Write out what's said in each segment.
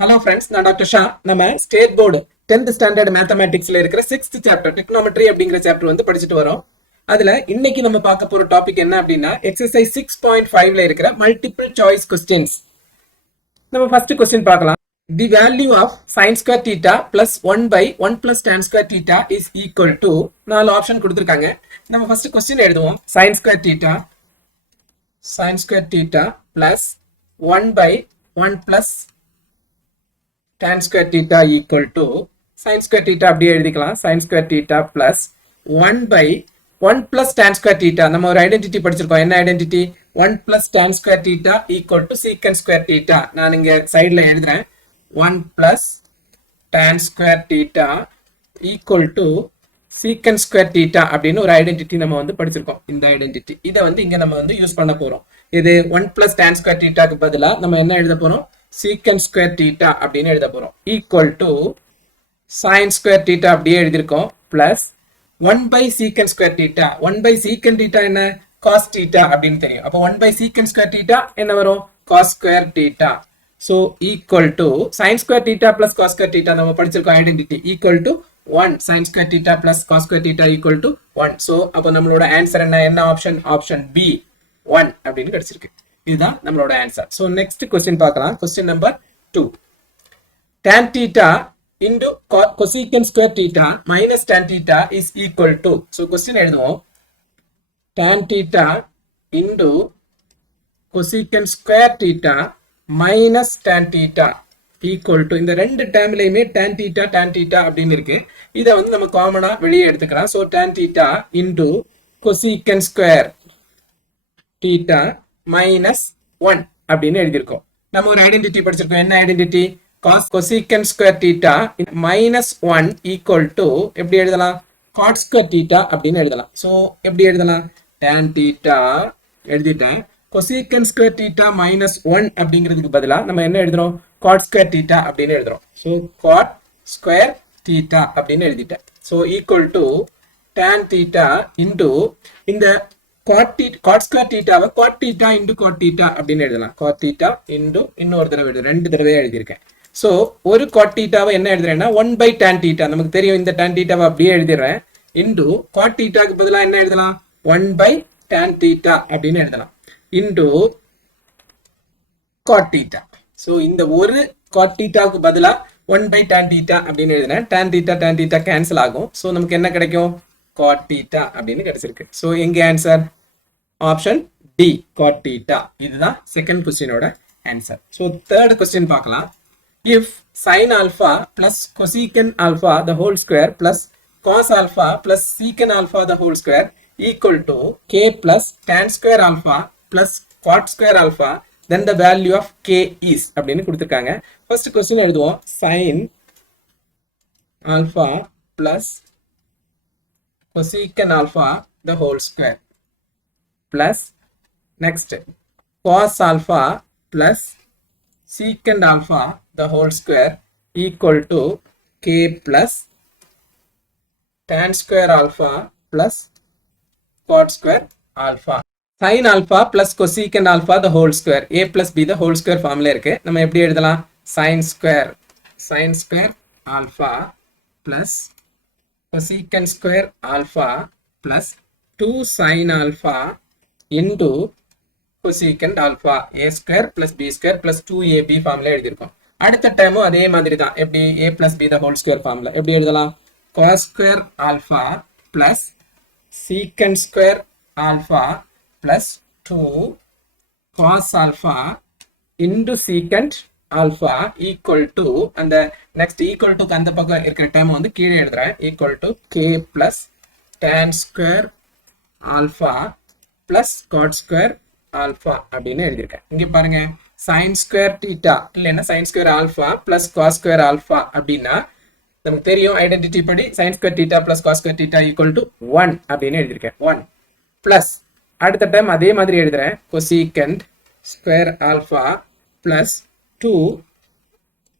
Hello friends, நான் doctor Shah. நம்ம state board 10th standard மேத்தமேட்டிக்ஸ்ல இருக்கிற 6th சாப்டர் டிக்னாமெட்ரி அப்படிங்கிற சாப்டர் வந்து படிச்சுட்டு வரோம். அதுல இன்னைக்கு நம்ம பார்க்க போற டாபிக் என்ன அப்படின்னா எக்ஸசைஸ் 6.5ல இருக்கிற மல்டிபிள் சாய்ஸ் கொஸ்டின்ஸ். நம்ம ஃபர்ஸ்ட் கொஸ்டின் பார்க்கலாம். The value of sin square theta plus 1/1 plus tan square theta is equal to 4 option கொடுத்துருக்காங்க. நம்ம ஃபர்ஸ்ட் கொஸ்டின் எழுதுவோம். sin square theta plus 1/1 plus tan square theta equal to sin square theta அப்படியே எழுதிக்கலாம். sin square theta plus 1/1 plus tan square theta. நம்ம ஒரு identity படிச்சிருக்கோம். என்ன identity? 1 plus tan square theta equal to secant square theta. நான் இங்க சைடுல எழுதுறேன். 1 plus tan square theta equal to secant square theta அப்படின்னு ஒரு ஐடென்டிட்டி நம்ம வந்து படிச்சிருக்கோம். இந்த ஐடென்டிட்டி இதை வந்து இங்க நம்ம வந்து யூஸ் பண்ண போறோம். இது 1 plus tan square thetaக்கு பதிலா நம்ம என்ன எழுத போறோம்? secant square theta அப்படின்னு எழுத போறோம். equal to sin square theta அப்படியே எழுதிருக்கோம். plus 1 by secant square theta. 1 by secant theta என்ன? cos theta அப்படின்னு தெரியும். அப்போ 1 by secant square theta என்ன வரும்? cos square theta. so equal to sin square theta plus cos square theta நம்ம படிச்சிருக்கோம் identity. equal to 1 sin square theta plus cos square theta equal to 1. so அப்போ நம்மளோட answer என்ன option? Option B 1 அப்படின்னு கிடைச்சிருக்கு. இதுதான் நம்மளோட ஆன்சர். சோ நெக்ஸ்ட் क्वेश्चन பார்க்கலாம். Question number 2. tan theta into cosecant square theta minus tan theta is equal to. So question எழுதுவோம். tan theta into cosecant square theta minus tan theta equal to. இந்த ரெண்டு டேர்ம்லயுமே tan theta அப்படின்னு இருக்கு. இத வந்து நம்ம காமனா வெளியே எடுத்துக்கலாம். So tan theta into cosecant square theta minus 1 அப்படின்னு எழுதியிருக்கோம். நம்ம ஒரு ஐடென்டிட்டி படிச்சிருக்கோம். என்ன identity? cosecant square theta minus 1 equal to எப்படி எழுதலாம்? cot square theta அப்படின்னு எழுதலாம். சோ எப்படி எழுதலாம்? tan theta எழுதிட்டேன். cosecant square theta minus 1 அப்படிங்கிறதுக்கு பதிலா நம்ம என்ன எழுதுறோம்? cot square theta அப்படின்னு எழுதுறோம். சோ cot square theta அப்படின்னு எழுதிட்டேன். So equal to tan theta into இந்த cot square theta cot theta into cot theta அப்படின்னு எழுதலாம். cot theta into இன்னொரு தடவை எழுது, ரெண்டு தடவையா எழுதியிருக்கேன். சோ ஒரு cot theta என்ன எழுதுறேன்னா 1 by tan theta. நமக்கு தெரியும் இந்த tan theta அப்படியே எழுதிடுறேன். into cot theta க்கு பதிலா என்ன எழுதலாம்? 1 by tan theta அப்படின்னு எழுதலாம். into cot theta. சோ இந்த ஒரு cot theta க்கு பதிலா 1 by tan theta அப்படின்னு எழுதுறேன். tan theta கேன்சல் ஆகும். சோ நமக்கு என்ன கிடைக்கும்? cot theta அப்படின்னு கிடைச்சிருக்கு. சோ எங்க answer? Option D cot theta. இதுதான் செகண்ட் क्वेश्चनோட ஆன்சர். சோ தேர்ட் क्वेश्चन பார்க்கலாம். if sin alpha plus cosecant alpha the whole square plus cos alpha plus secant alpha the whole square equal to k plus tan square alpha plus cot square alpha then the value of k is அப்படின்னு கொடுத்திருக்காங்க. First question எழுதுவோம். sin alpha plus cosecant alpha the whole square plus next cos alpha plus secant alpha the whole square equal to k plus tan square alpha plus cot square alpha. sin alpha plus cosecant alpha the whole square a plus b the whole square ஃபார்ம்ல இருக்கு. நம்ம எப்படி எழுதலாம்? sin square alpha plus cosecant square alpha plus 2 sin alpha into cosecant alpha a square plus b square plus 2ab ஃபார்ம்ல எழுதியிருக்கோம். அடுத்த டைமும் அதே மாதிரி தான். எப்படி? a plus b the whole square ஃபார்ம்ல எப்படி எழுதலாம்? cos square alpha plus secant square alpha plus 2 cos alpha into secant alpha equal to அந்த next equal to அந்த பக்கம் இருக்கிற டைம் வந்து கீழே எழுதுறேன். equal to k plus tan square alpha plus cot square alpha அப்படின்னு எழுதியிருக்கேன். இங்க பாருங்க, sin square theta இல்லைன்னா sin square alpha plus cos square alpha அப்படின்னா நமக்கு தெரியும் ஐடென்டிட்டி படி sin square theta plus cos square theta equal to 1 அப்படின்னு எழுதியிருக்கேன். 1 plus அடுத்த டைம் அதே மாதிரி எழுதுறேன். cosecant square alpha plus 2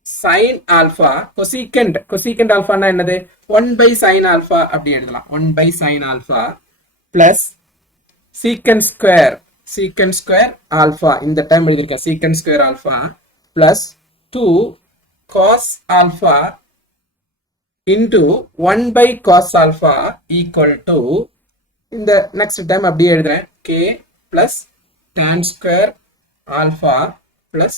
sin alpha cosecant alpha னா என்னது? 1 by sin alpha அப்படி எழுதலாம். 1 by sin alpha plus secant square alpha இந்த time எழுதிருக்கேன். secant square alpha plus 2 cos alpha into 1 by cos alpha equal to இந்த next time அப்படியே எழுதுறேன் k plus tan square alpha plus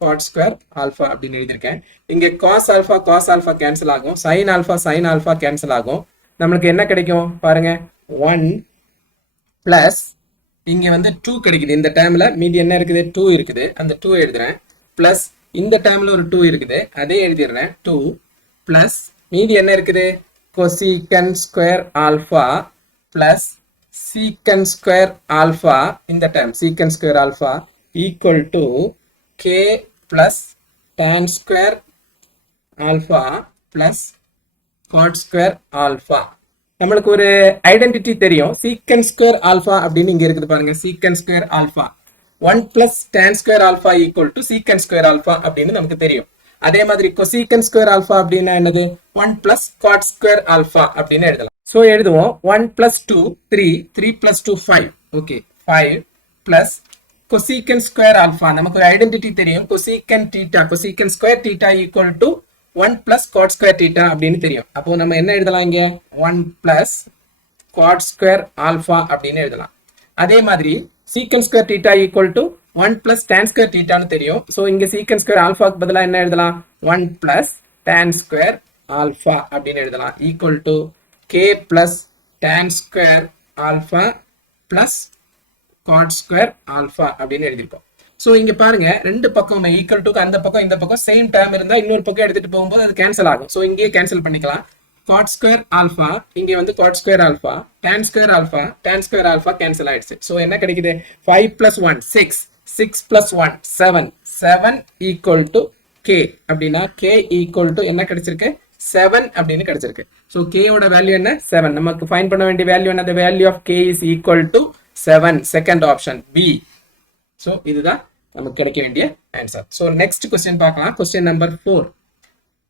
cot square alpha அப்படின்னு எழுதியிருக்கேன். இங்க cos alpha cancel ஆகும், sin alpha cancel ஆகும். நம்மளுக்கு என்ன கிடைக்கும் பாருங்க, 1 plus இங்க வந்து 2 கிடைக்குது. இந்த டேர்ம்ல மீதி என்ன இருக்குது, 2 இருக்குது. அந்த 2 எழுதுறேன். பிளஸ் இந்த டேர்ம்ல ஒரு 2 இருக்குது, அதே எழுதிடுறேன் 2 பிளஸ் மீதி என்ன இருக்குது, cosecant square alpha plus secant square alpha, இந்த term secant square alpha equal to k plus tan square alpha plus cot square alpha. நம்மளுக்கு ஒரு ஐடென்டிட்டி தெரியும், secant square alpha அப்படின்னு இங்க இருக்குது பாருங்க, secant square alpha 1 plus tan square alpha equal to secant square alpha அப்படின்னு நமக்கு தெரியும். அதே மாதிரி cosecant square alpha அப்படின்னா என்னது, 1 plus cot square alpha அப்படின்னு எழுதலாம். சோ எழுதுவோம் 1 plus 2 3 3 plus 2 5 okay 5 plus cosecant square alpha நமக்கு ஒரு ஐடென்டிட்டி தெரியும், cosecant theta cosecant square theta equal to 1 plus cot square theta அப்படின்னு தெரியும். அப்போ நம்ம என்ன எழுதலாம், இங்க 1 plus cot square alpha அப்படின்னு எழுதலாம். அதே மாதிரி secant square theta equal to 1 plus tan square theta னு தெரியும். சோ இங்க secant square alpha க்கு பதிலா என்ன எழுதலாம், 1 plus tan square alpha அப்படின்னு எழுதலாம் equal to k plus tan square alpha plus cot square alpha அப்படின்னு எழுதிருக்கோம். சோ இங்க பாருங்க, ரெண்டு பக்கம் ஈக்குவல் டு அந்த பக்கம் இந்த பக்கம் சேம் டேர்ம் இருந்தா இன்னொரு பக்கம் எடுத்துட்டு போகும்போது அது கேன்சல் ஆகும். சோ இங்கேயே கேன்சல் பண்ணிக்கலாம். cot square alpha இங்க வந்து cot square alpha, tan square alpha cancel ஆயிடுச்சு. சோ என்ன கிடைக்குது, 5 plus 1 6 6 plus 1 7 7 equal to k அப்படின்னா k equal to என்ன கிடைச்சிருக்கு, 7 அப்படின்னு கிடைச்சிருக்கு. சோ k ஓட வேல்யூ என்ன, 7. நமக்கு ஃபைண்ட் பண்ண வேண்டிய வேல்யூ என்ன, the value of k is equal to 7, second option B. So இதுதான் நமக்கு கிடைக்க வேண்டிய ஆன்சர். சோ நெக்ஸ்ட் क्वेश्चन பார்க்கலாம். Question number 4.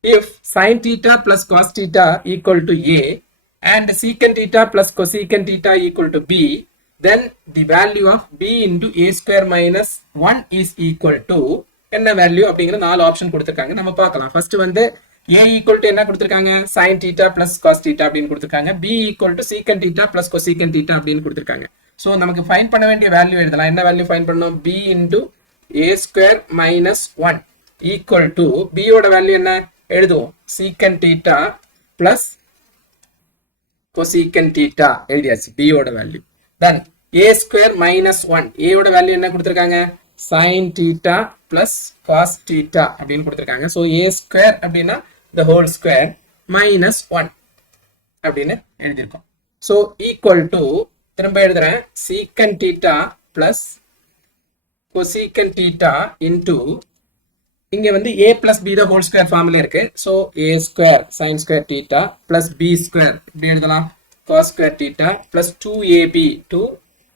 If sin theta plus cos theta equal to A and secant theta plus cosecant theta equal to B, then the value of B into A square minus 1 is equal to என்ன value அப்படிங்கிற 4 option கொடுத்திருக்காங்க. நம்ம பார்க்கலாம். First வந்து A equal to என்ன கொடுத்திருக்காங்க, sin theta plus cos theta அப்படின்னு கொடுத்திருக்காங்க. B equal to secant theta plus cosecant theta அப்படின்னு கொடுத்திருக்காங்க. சோ நமக்கு ஃபைண்ட் பண்ண வேண்டிய வேல்யூ எழுதலாம். என்ன வேல்யூ ஃபைண்ட் பண்ணனும், B into A square minus 1 equal to B ஓட வேல்யூ என்ன எழுதுவோம், secant theta plus cosecant theta எழுதியாச்சு B ஓட value. then A square minus 1 A ஓட வேல்யூ என்ன கொடுத்திருக்காங்க, sin theta plus cos theta அப்படின்னு கொடுத்திருக்காங்க. சோ A square அப்படின்னா the whole square minus 1 அப்படின்னு எழுதியிருக்கோம். சோ equal to திரும்ப எழுதுறேன், secant theta plus cosecant theta into இங்க வந்து a plus b the whole square formula இருக்கு. So a square sin square theta plus b square இப்படி எழுதலாம், cos square theta plus 2ab 2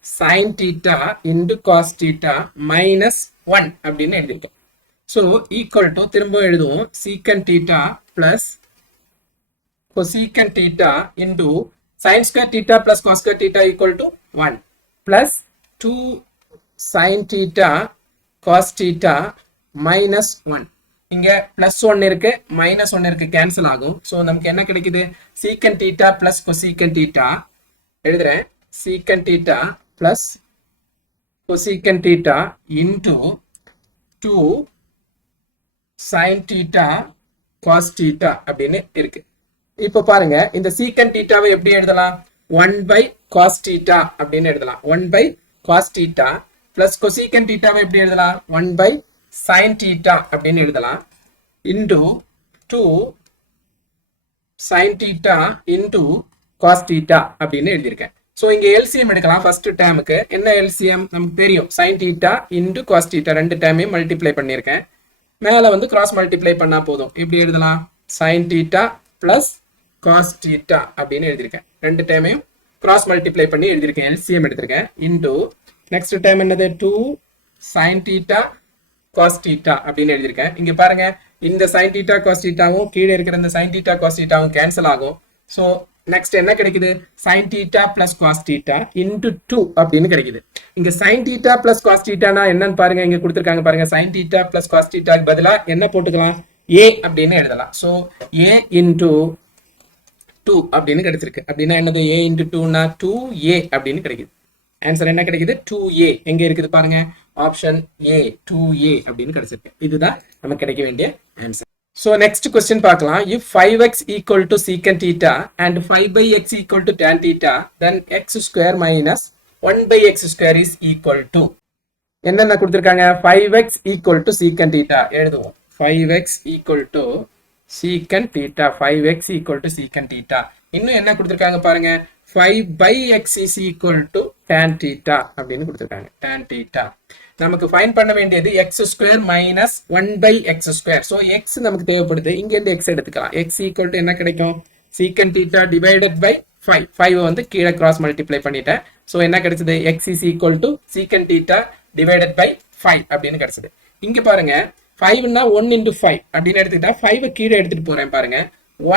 sin theta into cos theta minus 1 அப்படின்னு எழுதிருக்கோம். So equal to திரும்ப எழுதுவோம், secant theta plus cosecant theta into sin square theta plus cos square theta equal to 1 plus 2 sin theta cos theta minus 1. இங்க plus 1 இருக்கு minus 1 இருக்கு, cancel ஆகும். So நமக்கு என்ன கிடைக்குது, secant theta plus cosecant theta எழுதுறேன், secant theta plus cosecant theta into 2 sin theta cos theta அப்படின்னு இருக்கு. இப்போ பாருங்க, இந்த secant theta வை எப்படி எழுதலாம், 1 by cos theta அப்படின்னு எழுதலாம். 1 by cos theta plus cosecant theta வை எப்படி எழுதலாம், 1 by sin theta அப்படின்னு எழுதலாம் into 2 sin theta into cos theta அப்படின்னு எழுதியிருக்கேன். சோ இங்க LCM எடுக்கலாம். ஃபர்ஸ்ட் டேர்முக்கு என்ன LCM நமக்கு தெரியும், sin theta into cos theta ரெண்டு டேர்மையும் மல்டிப்ளை பண்ணியிருக்கேன். மேல வந்து கிராஸ் மல்டிப்ளை பண்ணா போதும். எப்படி எழுதலாம், sin theta plus cos theta அப்படின்னு எழுதியிருக்கேன். ரெண்டு டேர்மையும் கிராஸ் மல்டிப்ளை பண்ணி எழுதியிருக்கேன், LCM எடுத்திருக்கேன். into நெக்ஸ்ட் டேர்ம் என்னது, 2 sin theta cos theta அப்படின்னு எழுதியிருக்கேன். இங்க பாருங்க, இந்த sin theta cos thetaவும் கீழே இருக்கிற இந்த sin theta cos thetaவும் கேன்சல் ஆகும். சோ நெக்ஸ்ட் என்ன கிடைக்குது, sin theta plus cos theta into 2 அப்படின்னு கிடைக்குது. இங்க sin theta plus cos theta னா என்னன்னு பாருங்க, இங்க கொடுத்திருக்காங்க பாருங்க, sin theta plus cos theta க்கு பதிலா என்ன போட்டுக்கலாம், a அப்படின்னு எழுதலாம். ஸோ a இன்டூ 2 அப்படின்னு கிடைச்சிருக்கு. அப்படின்னா என்னது a இன்டூ 2னா 2a அப்படின்னு கிடைக்குது. ஆன்சர் என்ன கிடைக்குது 2a. எங்க இருக்குது பாருங்க, ஆப்ஷன் a 2a அப்படின்னு கிடைச்சிருக்கு. இதுதான் நமக்கு கிடைக்க வேண்டிய ஆன்சர். So next question பார்க்கலாம். If 5x equal to secant theta and 5 by x equal to tan theta, then x square minus 1 by x square is equal to. என்னென்ன கொடுத்திருக்காங்க, 5x equal to secant theta எழுதுவோம். 5x equal to secant theta, 5x equal to secant theta. இன்னும் என்ன கொடுத்திருக்காங்க பாருங்க, 5 by x is equal to tan theta அப்படின்னு கொடுத்திருக்காங்க. tan theta நமக்கு ஃபைண்ட் பண்ண வேண்டியது x square minus 1 by x square. So x நமக்கு தேவைப்படுது, இங்க இருந்து x எடுத்துக்கலாம். x ஈக்குவல் டு என்ன கிடைக்கும், secant theta டிவைடட் பை 5. 5 வந்து கீழே கிராஸ் மல்டிப்ளை பண்ணிட்டேன். ஸோ என்ன கிடைச்சது, x is equal to secant theta divided by 5 அப்படின்னு கிடைச்சது. இங்க பாருங்க 5னா 1 into 5 அப்படின்னு எடுத்துக்கிட்டா 5 கீழே எடுத்துட்டு போறேன் பாருங்க.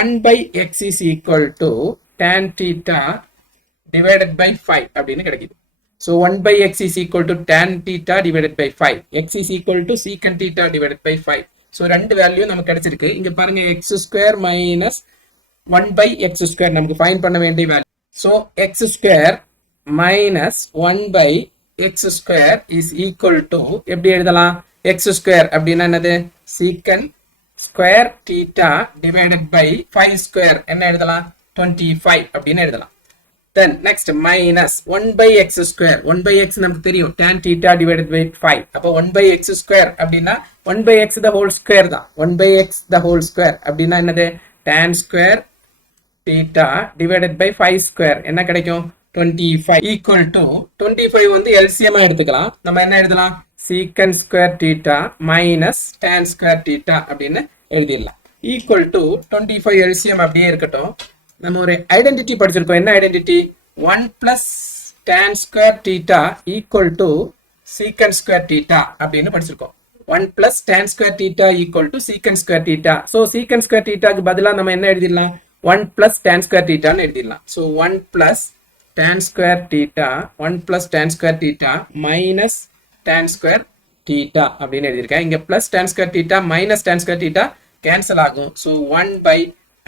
1 by x is equal to tan theta divided by 5 அப்படின்னு கிடைக்குது. So 1 by x is equal to tan theta divided by 5. X is equal to secant theta divided by 5. So ரெண்டு வேல்யூ நமக்கு கிடைச்சிருக்கு. இங்க பாருங்க x square minus 1 by x square நமக்கு find பண்ண வேண்டிய value. So x square minus 1 by x square is equal to எப்படி எழுதலாம், x square அப்படின்னா என்னது, secant square theta divided by 5 square என்ன எழுதலாம், 25 அப்படின்னு எழுதலாம். Then next minus 1 by x square. 1 by x நமக்கு தெரியும், tan theta divided by 5. அப்போ 1 by x square அப்படின்னா 1 by x the whole square தான். 1 by x the whole square அப்படின்னா என்னது, tan square theta divided by 5 square என்ன கிடைக்கும், 25 equal to 25 வந்து LCM எடுத்துக்கலாம். நம்ம என்ன எழுதலாம், secant square theta minus tan square theta அப்படின்னு எழுதிடலாம். equal to 25 LCM அப்படியே இருக்கட்டும். நம்ம ஒரு ஐடென்டிட்டி படிச்சிருக்கோம். என்ன identity, 1 plus tan square theta equal to secant square theta அப்படின்னு படிச்சிருக்கோம். 1 plus tan square theta equal to secant square theta. So secant square theta க்கு பதிலா நம்ம என்ன எழுதிடலாம், 1 plus tan square theta ன்னு எழுதிடலாம். So 1 plus tan square theta, 1 plus tan square theta minus tan square theta அப்படின்னு எழுதியிருக்கேன். இங்க plus tan square theta minus tan square theta cancel ஆகும். So 1 by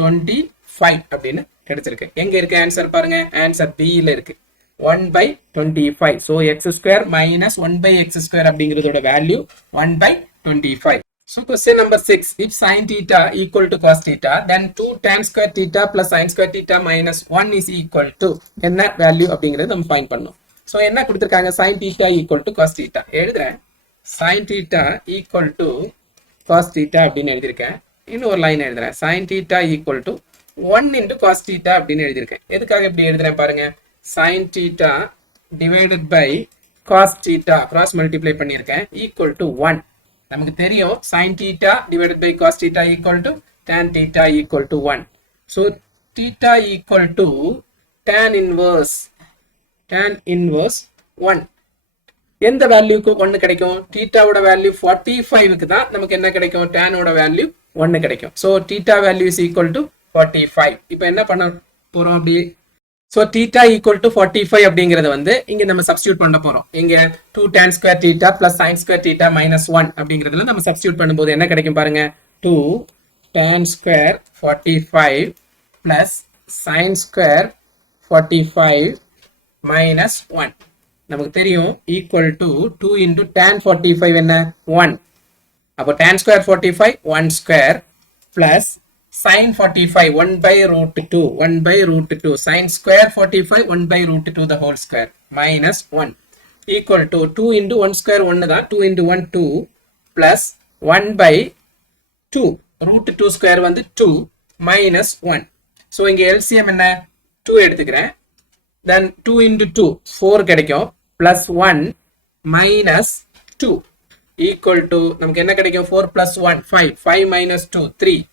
25 அப்படின்னு கிடைச்சிருக்கு. எங்க இருக்கு ஆன்சர் பாருங்க, ஆன்சர் B ல இருக்கு, 1 by 25. so x square minus 1 by x square அப்படிங்கிறதோட value 1 by 25. so question number 6, if sin theta equal to cos theta, then 2 tan square theta plus sin square theta minus 1 is equal to என்ன value அப்படிங்கிறது நம்ம find பண்ணோம். so என்ன கொடுத்திருக்காங்க, sin theta equal to cos theta எழுதுறேன். sin theta equal to cos theta அப்படின்னு எழுதியிருக்கேன். இன்னும் ஒரு லைன் எழுதுறேன், sin theta equal to 1 into cos theta அப்படின்னு எழுதியிருக்கேன். எதுக்காக இப்படி எழுதுறேன் பாருங்க, sin theta divided by cos theta cross multiply பண்ணியிருக்கேன் equal to 1. நமக்கு தெரியும் sin theta divided by cos theta equal to tan theta equal to 1. so theta equal to tan inverse 1. எந்த வேல்யூக்கு 1 கிடைக்கும், தீட்டாவோட வேல்யூ 45க்கு தான் நமக்கு என்ன கிடைக்கும், டேனோட வேல்யூ 1 கிடைக்கும். so theta value is equal to 45. இப்போ என்ன பண்ண போறோம் அப்படி, so theta equal to 45 அப்படிங்கறது வந்து இங்க நம்ம சப்ஸ்டிட்யூட் பண்ண போறோம். இங்க 2 tan square theta plus sin square theta minus 1 அப்படிங்கறதுல நம்ம சப்ஸ்டிட்யூட் பண்ணும்போது என்ன கிடைக்கும் பாருங்க, 2 tan square 45 plus sin square 45 minus 1 நமக்கு தெரியும் equal to 2 into tan 45 என்ன 1. அப்போ tan square 45 1 square plus sin 45 1 by root 2 sin square 45 1 by root 2 the whole square minus 1 equal to 2 into 1 square 1 தான், 2 into 1 2 plus 1 by 2 root 2 square வந்து 2 minus 1. so இங்க LCM என்ன 2 எடுத்துக்கிறேன், then 2 into 2 4 கிடைக்கும் plus 1 minus 2 equal to நமக்கு என்ன கிடைக்கும், 4 plus 1 5 minus 2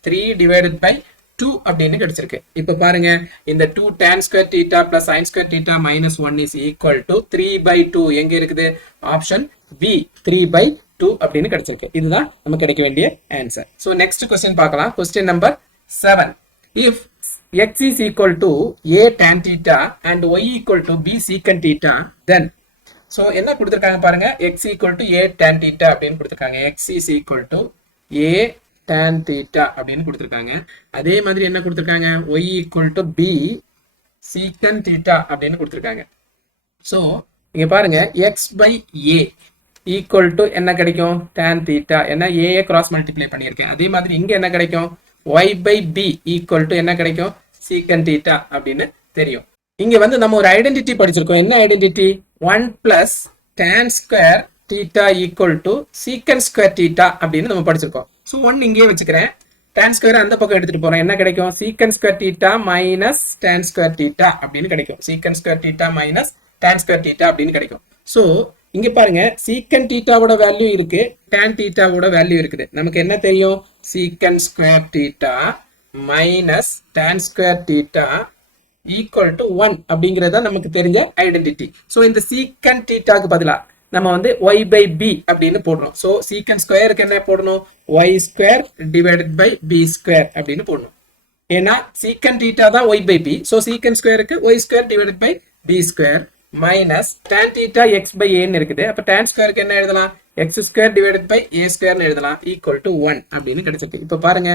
3 divided by 2 அப்படின்னு கிடைச்சிருக்கு. இப்ப பாருங்க இந்த 2 tan square theta plus sin square theta minus 1 is equal to 3 by 2 எங்க இருக்குது, ஆப்ஷன் B 3 by 2 அப்படின்னு கிடைச்சிருக்கு. இதுதான் நமக்கு கிடைக்க வேண்டிய ஆன்சர். so next question பார்க்கலாம். question number 7, if x is equal to a tan theta and y equal to b secant theta, then so என்ன கொடுத்திருக்காங்க பாருங்க, x equal to a tan theta அப்படின்னு கொடுத்திருக்காங்க. x is equal to a tan theta அப்படின்னு கொடுத்துருக்காங்க. அதே மாதிரி என்ன கொடுத்துருக்காங்க, y equal to b secant theta அப்படின்னு கொடுத்துருக்காங்க. ஸோ இங்க பாருங்க x by a equal to என்ன கிடைக்கும், tan theta. ஏன்னா a கிராஸ் மல்டிப்ளை பண்ணியிருக்கேன். அதே மாதிரி இங்க என்ன கிடைக்கும், y by b equal to என்ன கிடைக்கும், secant theta அப்படின்னு தெரியும். இங்க வந்து நம்ம ஒரு ஐடென்டிட்டி படிச்சிருக்கோம். என்ன identity, 1 plus tan square theta equal to secant square theta அப்படின்னு நம்ம படிச்சிருக்கோம். ஸோ 1 இங்கே வச்சுக்கிறேன், tan ஸ்கொயர் அந்த பக்கம் எடுத்துட்டு போறேன். என்ன கிடைக்கும், secant square theta minus tan square theta அப்படின்னு கிடைக்கும். secant square theta minus tan square theta அப்படின்னு கிடைக்கும். ஸோ இங்க பாருங்க secant thetaவோட வேல்யூ இருக்கு, tan thetaவோட வேல்யூ இருக்குது. நமக்கு என்ன தெரியும், secant square theta minus tan square theta equal to 1 அப்படிங்கறத நமக்கு தெரிஞ்ச ஐடென்டிட்டி. ஸோ இந்த secant thetaக்கு பதிலா நம்ம வந்து y by b அப்படின்னு போடணும். ஸோ secant ஸ்கொயருக்கு என்ன போடணும், y square divided by b square அப்படின்னு போடணும். ஏன்னா secant theta தான் y by b. So secant ஸ்கொயருக்கு y square divided by b square minus tan theta x by a ன்னு இருக்குது. அப்ப tan ஸ்கொயருக்கு என்ன எழுதலாம், x square divided by a ஸ்கொயர்னு எழுதலாம், ஈக்குவல் டு 1 அப்படின்னு கிடைச்சிருக்கு. இப்போ பாருங்க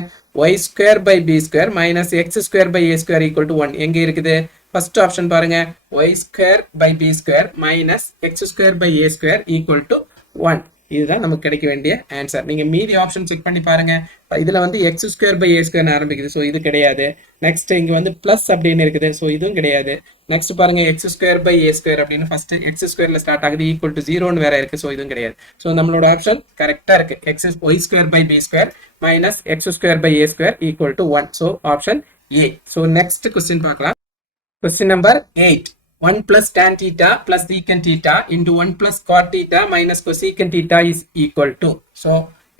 y square by b square minus x square by a square equal to 1 எங்க இருக்குது, ஃபர்ஸ்ட் ஆப்ஷன் பாருங்க, y square by b square minus x square by a square equal to 1. இதுதான் நமக்கு கிடைக்க வேண்டிய ஆன்சர். நீங்க மீதி ஆப்ஷன் செக் பண்ணி பாருங்க. இதுல வந்து x square by a square ஆரம்பிக்குது, ஸோ இது கிடையாது. நெக்ஸ்ட் இங்க வந்து பிளஸ் அப்படின்னு இருக்குது, ஸோ இதுவும் கிடையாது. நெக்ஸ்ட் பாருங்க x square by a square அப்படின்னு ஃபர்ஸ்ட் x ஸ்கொயர்ல ஸ்டார்ட் ஆகுது, ஈக்குவல் டு 0ன்னு வேற இருக்கு, ஸோ இதுவும் கிடையாது. ஸோ நம்மளோட ஆப்ஷன் கரெக்டா இருக்கு, y square by b square minus x square by a square equal to 1. So option A. So next question பார்க்கலாம். Question number 8. 1 plus tan theta plus secant theta into 1 plus cot theta minus cosecant theta is equal to. So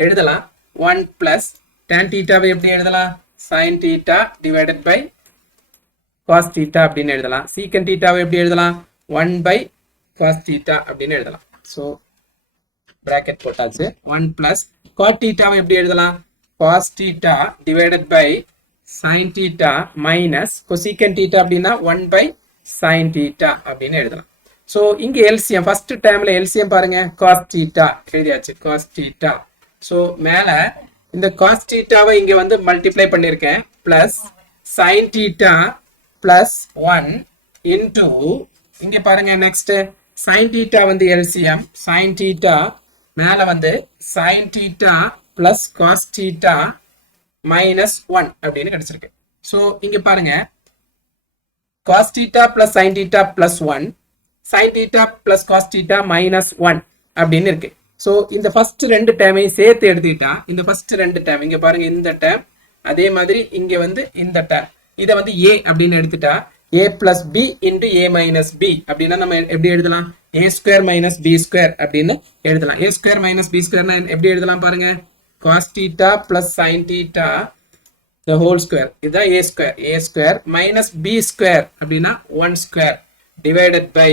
எழுதலாம் 1 plus tan theta வை எப்படி எழுதலாம், sin theta divided by cos theta அப்படின்னு எழுதலாம். secant theta வை எப்படி எழுதலாம், 1 by cos theta அப்படின்னு எழுதலாம். So bracket போட்டாச்சு. 1 plus cot theta வை எப்படி எழுதலாம், cos theta divided by sin theta minus cosecant theta அப்படின்னா 1 by sin theta அப்படின்னு எழுதலாம். சோ இங்க LCM ஃபர்ஸ்ட் டேர்ம்ல LCM பாருங்க, cos theta எழுதியாச்சு, cos theta. சோ மேல இந்த cos theta வை இங்க வந்து மல்டிப்ளை பண்ணிருக்கேன், plus sin theta plus 1 into இங்க பாருங்க நெக்ஸ்ட் sin theta வந்து LCM, sin theta மேல வந்து sin theta plus cos theta minus 1 அப்படின்னு கிடைச்சிருக்கு. சோ இங்க பாருங்க cos theta plus sin theta plus 1, sin theta plus cos theta minus 1 அப்படின்னு இருக்கு. சோ இந்த ஃபர்ஸ்ட் ரெண்டு டேர்மையும் சேர்த்து எடுத்துக்கிட்டா இந்த ஃபர்ஸ்ட் ரெண்டு டேர்ம் இங்க பாருங்க, இந்த டேர்ம் அதே மாதிரி இங்க வந்து இந்த டேர்ம், இதை வந்து a அப்படின்னு எடுத்துட்டா a plus b into a minus b அப்படின்னா நம்ம எப்படி எழுதலாம், a square minus b square அப்படின்னு எழுதலாம். a square minus b square எப்படி எழுதலாம் பாருங்க, cos theta plus sin theta the whole square, இதுதான் a square minus b square அப்படின்னா 1 square divided by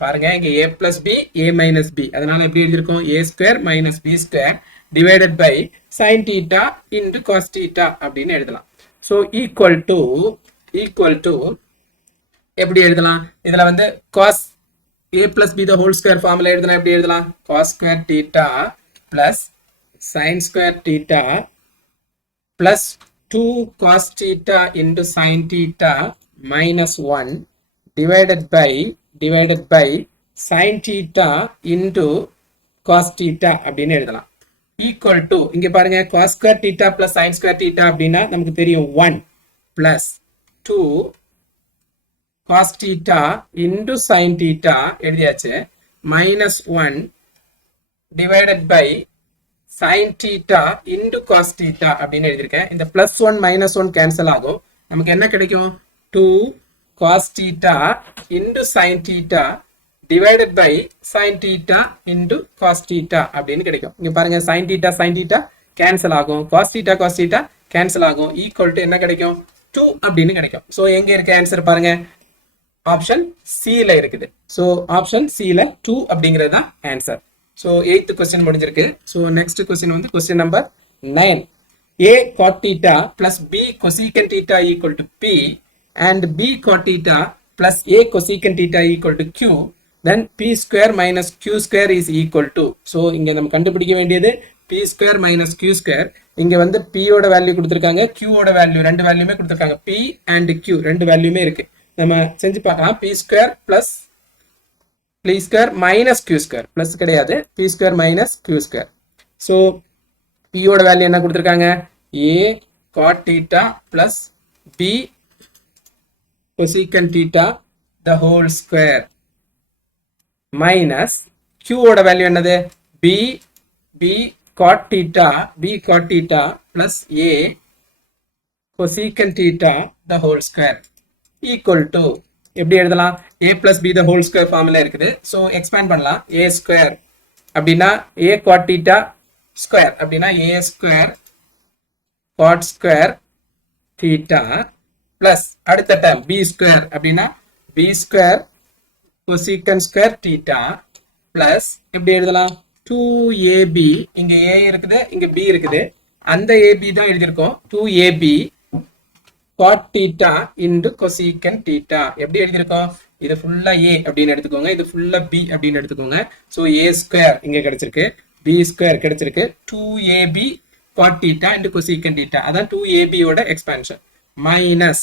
பாருங்க இங்க a plus b a minus b, அதனால எப்படி எழுதிருக்கோம், a square minus b square divided by sin theta into cos theta அப்படின்னு எழுதலாம். so equal to எப்படி எழுதலாம், இதுல வந்து cos a plus b the whole square formula எழுதலாம். எப்படி எழுதலாம், cos square theta plus sin square theta plus 2 cos theta into sin theta minus 1 divided by sin theta into cos theta அப்படின்னு எழுதலாம். equal to இங்க பாருங்க cos square theta plus sin square theta அப்படின்னா நமக்கு தெரியும் 1 plus 2 cos theta into sin theta எழுதியாச்சு, minus 1 divided by sin theta into cos theta அப்படின்னு எழுதியிருக்கேன். இந்த plus 1 minus 1 cancel ஆகும், நமக்கு என்ன கிடைக்கும், 2 cos theta into sin theta divided by sin theta into cos theta அப்படின்னு கிடைக்கும். இங்க பாருங்க sin theta cancel ஆகும், cos theta cancel ஆகும், equal to என்ன கிடைக்கும், 2 அப்படின்னு கிடைக்கும். சோ எங்க இருக்கு ஆன்சர் பாருங்க, ஆப்ஷன் C ல இருக்குது. சோ ஆப்ஷன் C ல 2 அப்படிங்கிறது தான் ஆன்சர். So 8th question முடிஞ்சிருக்கு. So next question வந்து question number 9. A cot theta plus B cosecant theta equal to P and B cot theta plus A cosecant theta equal to Q, then P square minus Q square is equal to. So இங்க நம்ம கண்டுபிடிக்க வேண்டியது B square minus Q square. இங்க வந்து பியோட value கொடுத்துருக்காங்க, கியூவோட value ரெண்டு வேல்யூமே கொடுத்துருக்காங்க. பி அண்ட் கியூ ரெண்டு வேல்யூமே இருக்கு. நம்ம செஞ்சு பார்க்கலாம். P square plus P square minus Q square, plus கிடையாது, P square minus Q square. So பியோட வேல்யூ என்ன கொடுத்துருக்காங்க, A cot theta plus B cosecant theta the whole square minus q ஓட வேல்யூ என்னது, b cot theta plus a cosecant theta the whole square equal to எப்படி எழுதலாம், a plus b the whole square formula இருக்குது. So expand பண்ணலாம். a square அப்படின்னா a cot theta square அப்படின்னா a square cot square theta plus அடுத்த term B square அப்படின்னா B square cosecant square theta plus எப்படி எழுதலாம், 2ab, இங்க a இருக்குது இங்க b இருக்குது, அந்த ab தான் எழுதியிருக்கோம், 2ab cot theta into cosecant theta. எப்படி எழுதியிருக்கோம், இது ஃபுல்லா a அப்படின்னு எடுத்துக்கோங்க, இது ஃபுல்லா b அப்படின்னு எடுத்துக்கோங்க. ஸோ a ஸ்கொயர் இங்க கிடைச்சிருக்கு, b ஸ்கொயர் கிடைச்சிருக்கு, 2ab cot theta into cosecant theta, அதான் 2ab ஓட எக்ஸ்பான்ஷன். மைனஸ்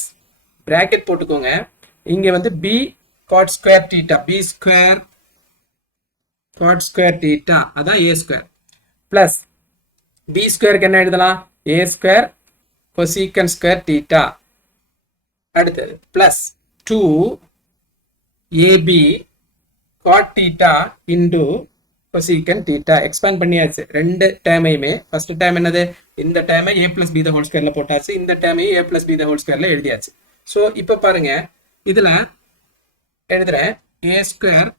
பிராக்கெட் போட்டுக்கோங்க, இங்க வந்து b cot square theta, b square cot square theta அதான் a ஸ்கொயர் பிளஸ் b ஸ்கொயருக்கு என்ன எழுதலாம், a square cosecant square theta. அடுத்தது plus 2ab cot theta into cosecant theta. Expand பண்ணியாச்சு ரெண்டு டேர்மையுமே. ஃபர்ஸ்ட் டேர்ம் என்னது, இந்த டேர்மை a plus b the whole squareல போட்டாச்சு, இந்த டேர்மையும் a plus b the whole squareல எழுதியாச்சு. ஸோ இப்போ பாருங்க, இதுல எழுதுறேன் a square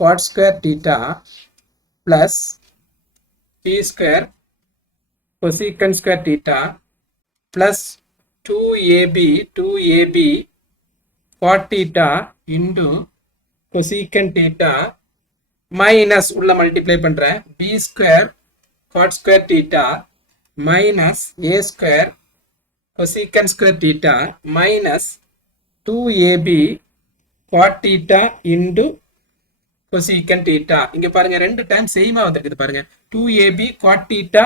cot square theta plus b square cosecant square theta plus 2ab cot theta into cosecant theta minus உள்ள மல்டிப்ளை பண்றேன், b square cot square theta minus a square cosecant square theta minus 2ab cot theta into cosecant theta. இங்க பாருங்க ரெண்டு time சேமா வந்துருக்குது பாருங்க, 2ab cot theta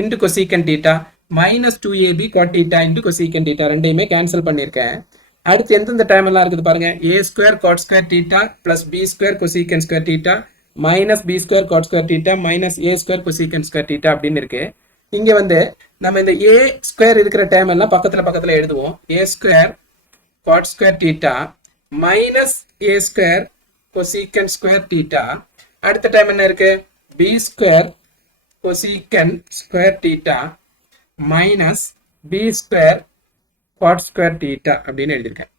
into cosecant theta minus 2ab cot theta into cosecant theta ரெண்டையுமே cancel பண்ணியிருக்கேன். அடுத்து எந்தெந்த டைம் எல்லாம் இருக்குது பாருங்க, a square cot square theta plus b square cosecant square theta minus b square cot square theta minus a square cosecant square theta அப்படின்னு இருக்கு. இங்க வந்து நம்ம இந்த a ஸ்கொயர் இருக்கிற டைம் எல்லாம் பக்கத்துல எழுதுவோம், a square cot square theta minus a square cosecant square theta. அடுத்த டைம் என்ன இருக்கு, b square cosecant square theta minus b square cot square theta அப்படின்னு எழுதியிருக்கேன்.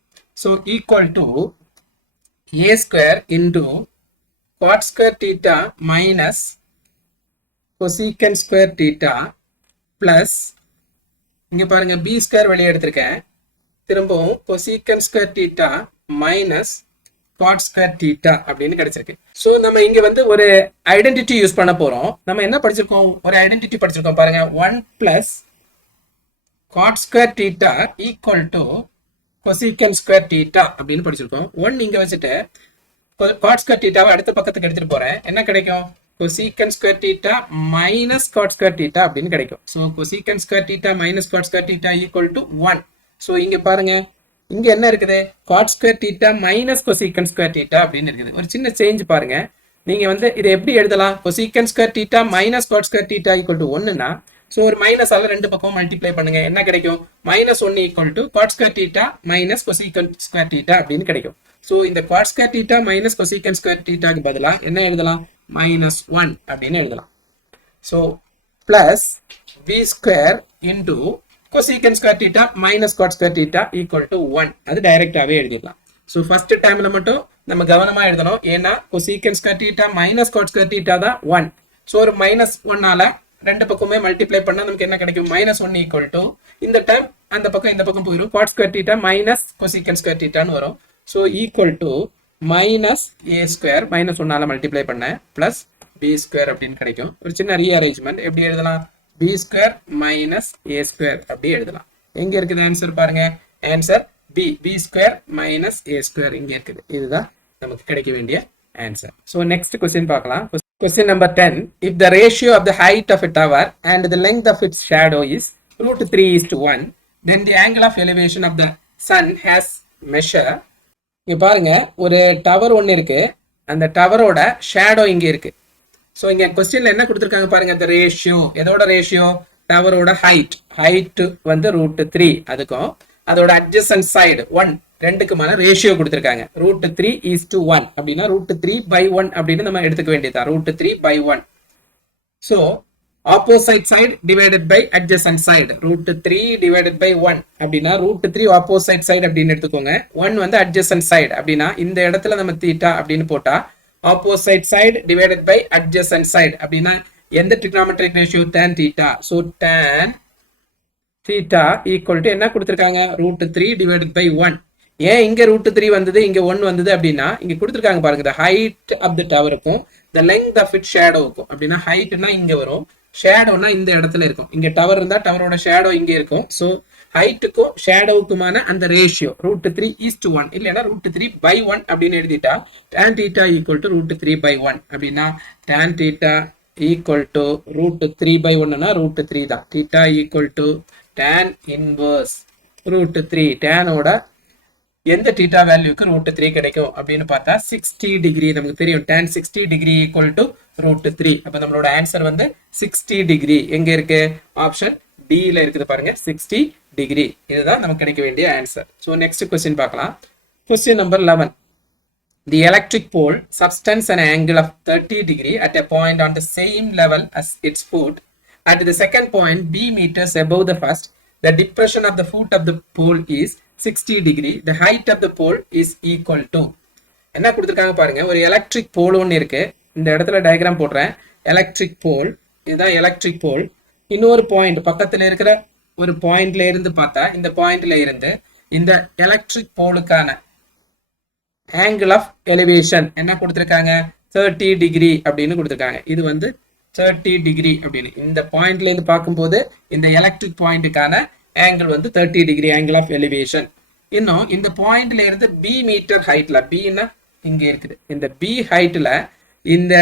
So equal to a square into cot square theta minus cosecant square theta plus இங்க பாருங்க b square வெளியே எடுத்திருக்கேன், திரும்பவும் cosecant square theta minus cot square theta அப்படின்னு கிடைச்சிருக்கு. So நம்ம இங்க வந்து ஒரு ஐடென்டிட்டி யூஸ் பண்ண போறோம். நம்ம என்ன படிச்சிருக்கோம், ஒரு ஐடென்டிட்டி படிச்சிருக்கோம் பாருங்க, 1 plus cot square theta equal to cosecant square theta அப்படின்னு படிச்சிருக்கோம். 1 இங்க வச்சுட்டு cot ஸ்கொயர் தீட்டாவை அடுத்த பக்கத்துக்கு எடுத்துட்டு போறேன், என்ன கிடைக்கும், cosecant square theta minus cot square theta அப்படின்னு கிடைக்கும். So cosecant square theta minus cot square theta equal to 1. So இங்க பாருங்க, இங்க என்ன இருக்குது, cot square theta minus cosecant square theta அப்படின்னு இருக்குது. ஒரு சின்ன சேஞ்ச் பாருங்க, நீங்க வந்து இதை எப்படி எழுதலாம், cosecant square theta minus cot square theta equal to 1னா, ஸோ ஒரு மைனஸ் ஆல ரெண்டு பக்கம் மல்டிப்ளை பண்ணுங்க, என்ன கிடைக்கும், -1 equal to cot square theta minus cosecant square theta அப்படின்னு கிடைக்கும். ஸோ இந்த cot square theta minus cosecant square தீட்டாக்கு பதிலா என்ன எழுதலாம், -1 அப்படின்னு எழுதலாம். So plus b square into cosecant square theta minus cot square theta equal to 1, அது டைரக்டாவே எழுதிடலாம். ஸோ ஃபர்ஸ்ட் டைம்ல மட்டும் நம்ம கவனமா எழுதணும், ஏன்னா cosecant square theta minus cot square theta தான் 1. ஸோ ஒரு -1ஆல ரெண்டு பக்கமே மல்டிப்ளை பண்ணா நமக்கு என்ன கிடைக்கும், -1 ஈக்குவல் டு இந்த டைம் அந்த பக்கம் இந்த பக்கம் போயிடும், cot square theta minus cosecant square தீட்டான்னு வரும். So equal to minus a square -1ஆல மல்டிப்ளை பண்ண பிளஸ் b ஸ்கொயர் அப்படின்னு கிடைக்கும். ஒரு சின்ன ரீஅரேஞ்ச்மெண்ட், எப்படி எழுதலாம், b square minus a square அப்படி எழுதலாம். எங்க இருக்குது ஆன்சர் பாருங்க, answer b square minus a square இங்க இருக்குது. இதுதான் நமக்கு கிடைக்க வேண்டிய ஆன்சர். ஸோ நெக்ஸ்ட் क्वेश्चन பார்க்கலாம். Question number 10. If the ratio of the height of a tower and the length of its shadow is root 3 is to 1, then the angle of elevation of the sun has measure. இங்க பாருங்க, ஒரு tower ஒன்று இருக்கு, அந்த டவரோட shadow இங்க இருக்கு. So இங்க கொஸ்டின்ல என்ன கொடுத்துருக்காங்க பாருங்க, இந்த ரேஷியோ எதோட ரேஷியோ, டவரோட ஹைட் வந்து ரூட் 3 அதுக்கும் அதோட அட்ஜசன்ட் சைடு 1 ரெண்டுக்குமான ரேஷியோ கொடுத்துருக்காங்க. ரூட் 3 இஸ் டு 1 அப்படின்னா ரூட் 3/1 அப்படின்னு நம்ம எடுத்துக்க வேண்டியதான். Root 3/1. So opposite side divided by adjacent side, root 3 divided by 1 அப்படின்னா ரூட் 3 ஆப்போசைட் சைடு அப்படின்னு எடுத்துக்கோங்க. 1 வந்து அட்ஜசன்ட் சைடு அப்படின்னா இந்த இடத்துல நம்ம தீட்டா அப்படின்னு போட்டா opposite side divided by adjacent side அப்படின்னா எந்த trigonometric ratio, tan theta. So tan theta equal to என்ன கொடுத்துருக்காங்க, ரூட் 3 டிவைடட் பை 1. ஏன் இங்க ரூட் 3 வந்தது இங்க 1 வந்தது அப்படின்னா இங்க கொடுத்துருக்காங்க பாருங்க, ஹைட் ஆஃப் த டவருக்கும் த லெங்த் ஆஃப் இட் ஷேடோவுக்கும். அப்படின்னா ஹைட்னா இங்க வரும், ஷேடோனா இந்த இடத்துல இருக்கும். இங்க டவர் இருந்தா டவரோட ஷேடோ இங்க இருக்கும். ஸோ ஹைட்டுக்கும் ஷேடோவுக்குமான அந்த ரேஷியோ ரூட் 3 இஸ் டு 1 இல்லைன்னா ரூட் 3/1 அப்படின்னு எழுதிட்டா tan theta equal to root 3/1 அப்படின்னா tan theta equal to root 3/1னா ரூட் 3 தான். Theta equal to tan inverse root 3. டேனோட எந்த தீட்டா வேல்யூக்கு ரூட் 3 கிடைக்கும் அப்படின்னு பார்த்தா 60 டிகிரி. நமக்கு தெரியும் tan 60 degree equal to root 3. அப்ப நம்மளோட ஆன்சர் வந்து 60 டிகிரி. எங்க இருக்கு, ஆப்ஷன் டி ல இருக்குது பாருங்க, 60 டிகிரி. இதுதான் நமக்கு கிடைக்க வேண்டிய ஆன்சர். ஸோ நெக்ஸ்ட் கொஸ்டின் பார்க்கலாம். Question number 11. The electric pole subtends an angle of 30 degree at a point on the same level as its foot. At the second point, b meters above the first, the depression of the foot of the pole is 60 degree. The height of the pole is equal to. என்ன கொடுத்துருக்காங்க பாருங்க, ஒரு electric போல் ஒன்று இருக்கு. இந்த இடத்துல diagram போடுறேன். Electric போல், இதுதான் எலக்ட்ரிக் போல். இன்னொரு பாயிண்ட் பக்கத்துல இருக்கிற ஒரு பாயிண்ட்ல இருந்து பார்த்தா இந்த பாயிண்ட்ல இருந்து இந்த எலக்ட்ரிக் போலுக்கான ஆங்கிள் ஆஃப் எலிவேஷன் என்ன கொடுத்துருக்காங்க, 30 டிகிரி அப்படின்னு கொடுத்துருக்காங்க. இது வந்து 30 டிகிரி அப்படின்னு இந்த பாயிண்ட்ல இருந்து பார்க்கும்போது இந்த எலக்ட்ரிக் பாயிண்ட்டுக்கான ஆங்கிள் வந்து 30 டிகிரி ஆங்கிள் ஆஃப் எலிவேஷன். இன்னும் இந்த பாயிண்ட்ல இருந்து பி மீட்டர் ஹைட்ல, பின்னா இங்க இருக்குது, இந்த பி ஹைட்ல இந்த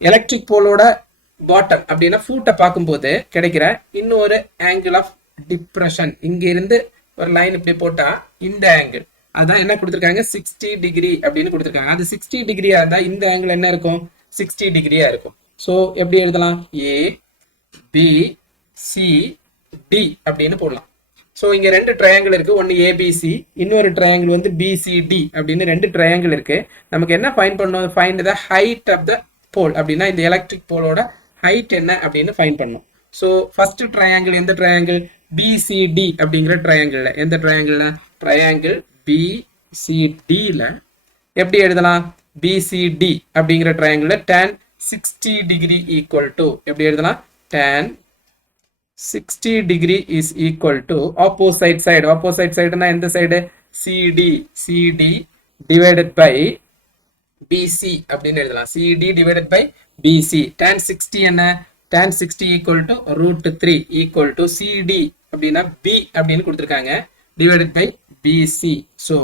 எலக்ட்ரிக் போலோட பாட்டம் அப்படின்னா ஃபூட்டை பார்க்கும்போது கிடைக்கிற இன்னொரு ஆங்கிள் ஆஃப் டிப்ரெஷன், இங்க இருந்து ஒரு லைன் இப்படி போட்டா இந்த ஆங்கிள் அதான் என்ன கொடுத்துருக்காங்க, 60 டிகிரி அப்படின்னு கொடுத்துருக்காங்க. அது 60 டிகிரியா இருந்தா இந்த ஆங்கிள் என்ன இருக்கும், 60 டிகிரியா இருக்கும். ஸோ எப்படி எழுதலாம், ஏ பி சி டி அப்படின்னு போடலாம். ஸோ இங்க ரெண்டு ட்ரையாங்கிள் இருக்கு, ஒன்னு ஏபிசி, இன்னொரு ட்ரையாங்கிள் வந்து பிசிடி அப்படின்னு ரெண்டு ட்ரையாங்கிள் இருக்கு. நமக்கு என்ன ஃபைண்ட் பண்ணணும், find the height of the pole அப்படின்னா இந்த எலக்ட்ரிக் போலோட ஹைட் என்ன அப்படின்னு ஃபைண்ட் பண்ணணும். ஸோ ஃபர்ஸ்ட் ட்ரையாங்கிள் எந்த ட்ரையாங்கிள், பிசிடி அப்படிங்கிற ட்ரையாங்கிள். எந்த ட்ரையாங்கிள், ட்ரையாங்கிள் பிசிடில எப்படி எழுதலாம், பிசிடி அப்படிங்கிற triangle tan 60 degree equal to எப்படி எழுதலாம், tan 60 degree is equal to opposite side. Opposite சைடுனா எந்த side, CD divided by BC அப்படின்னு எழுதலாம். CD divided by BC. tan 60 என்ன, tan 60 equal to root 3 equal to CD அப்படின்னா B அப்படின்னு கொடுத்துருக்காங்க டிவைடட் பை பிசி. ஸோ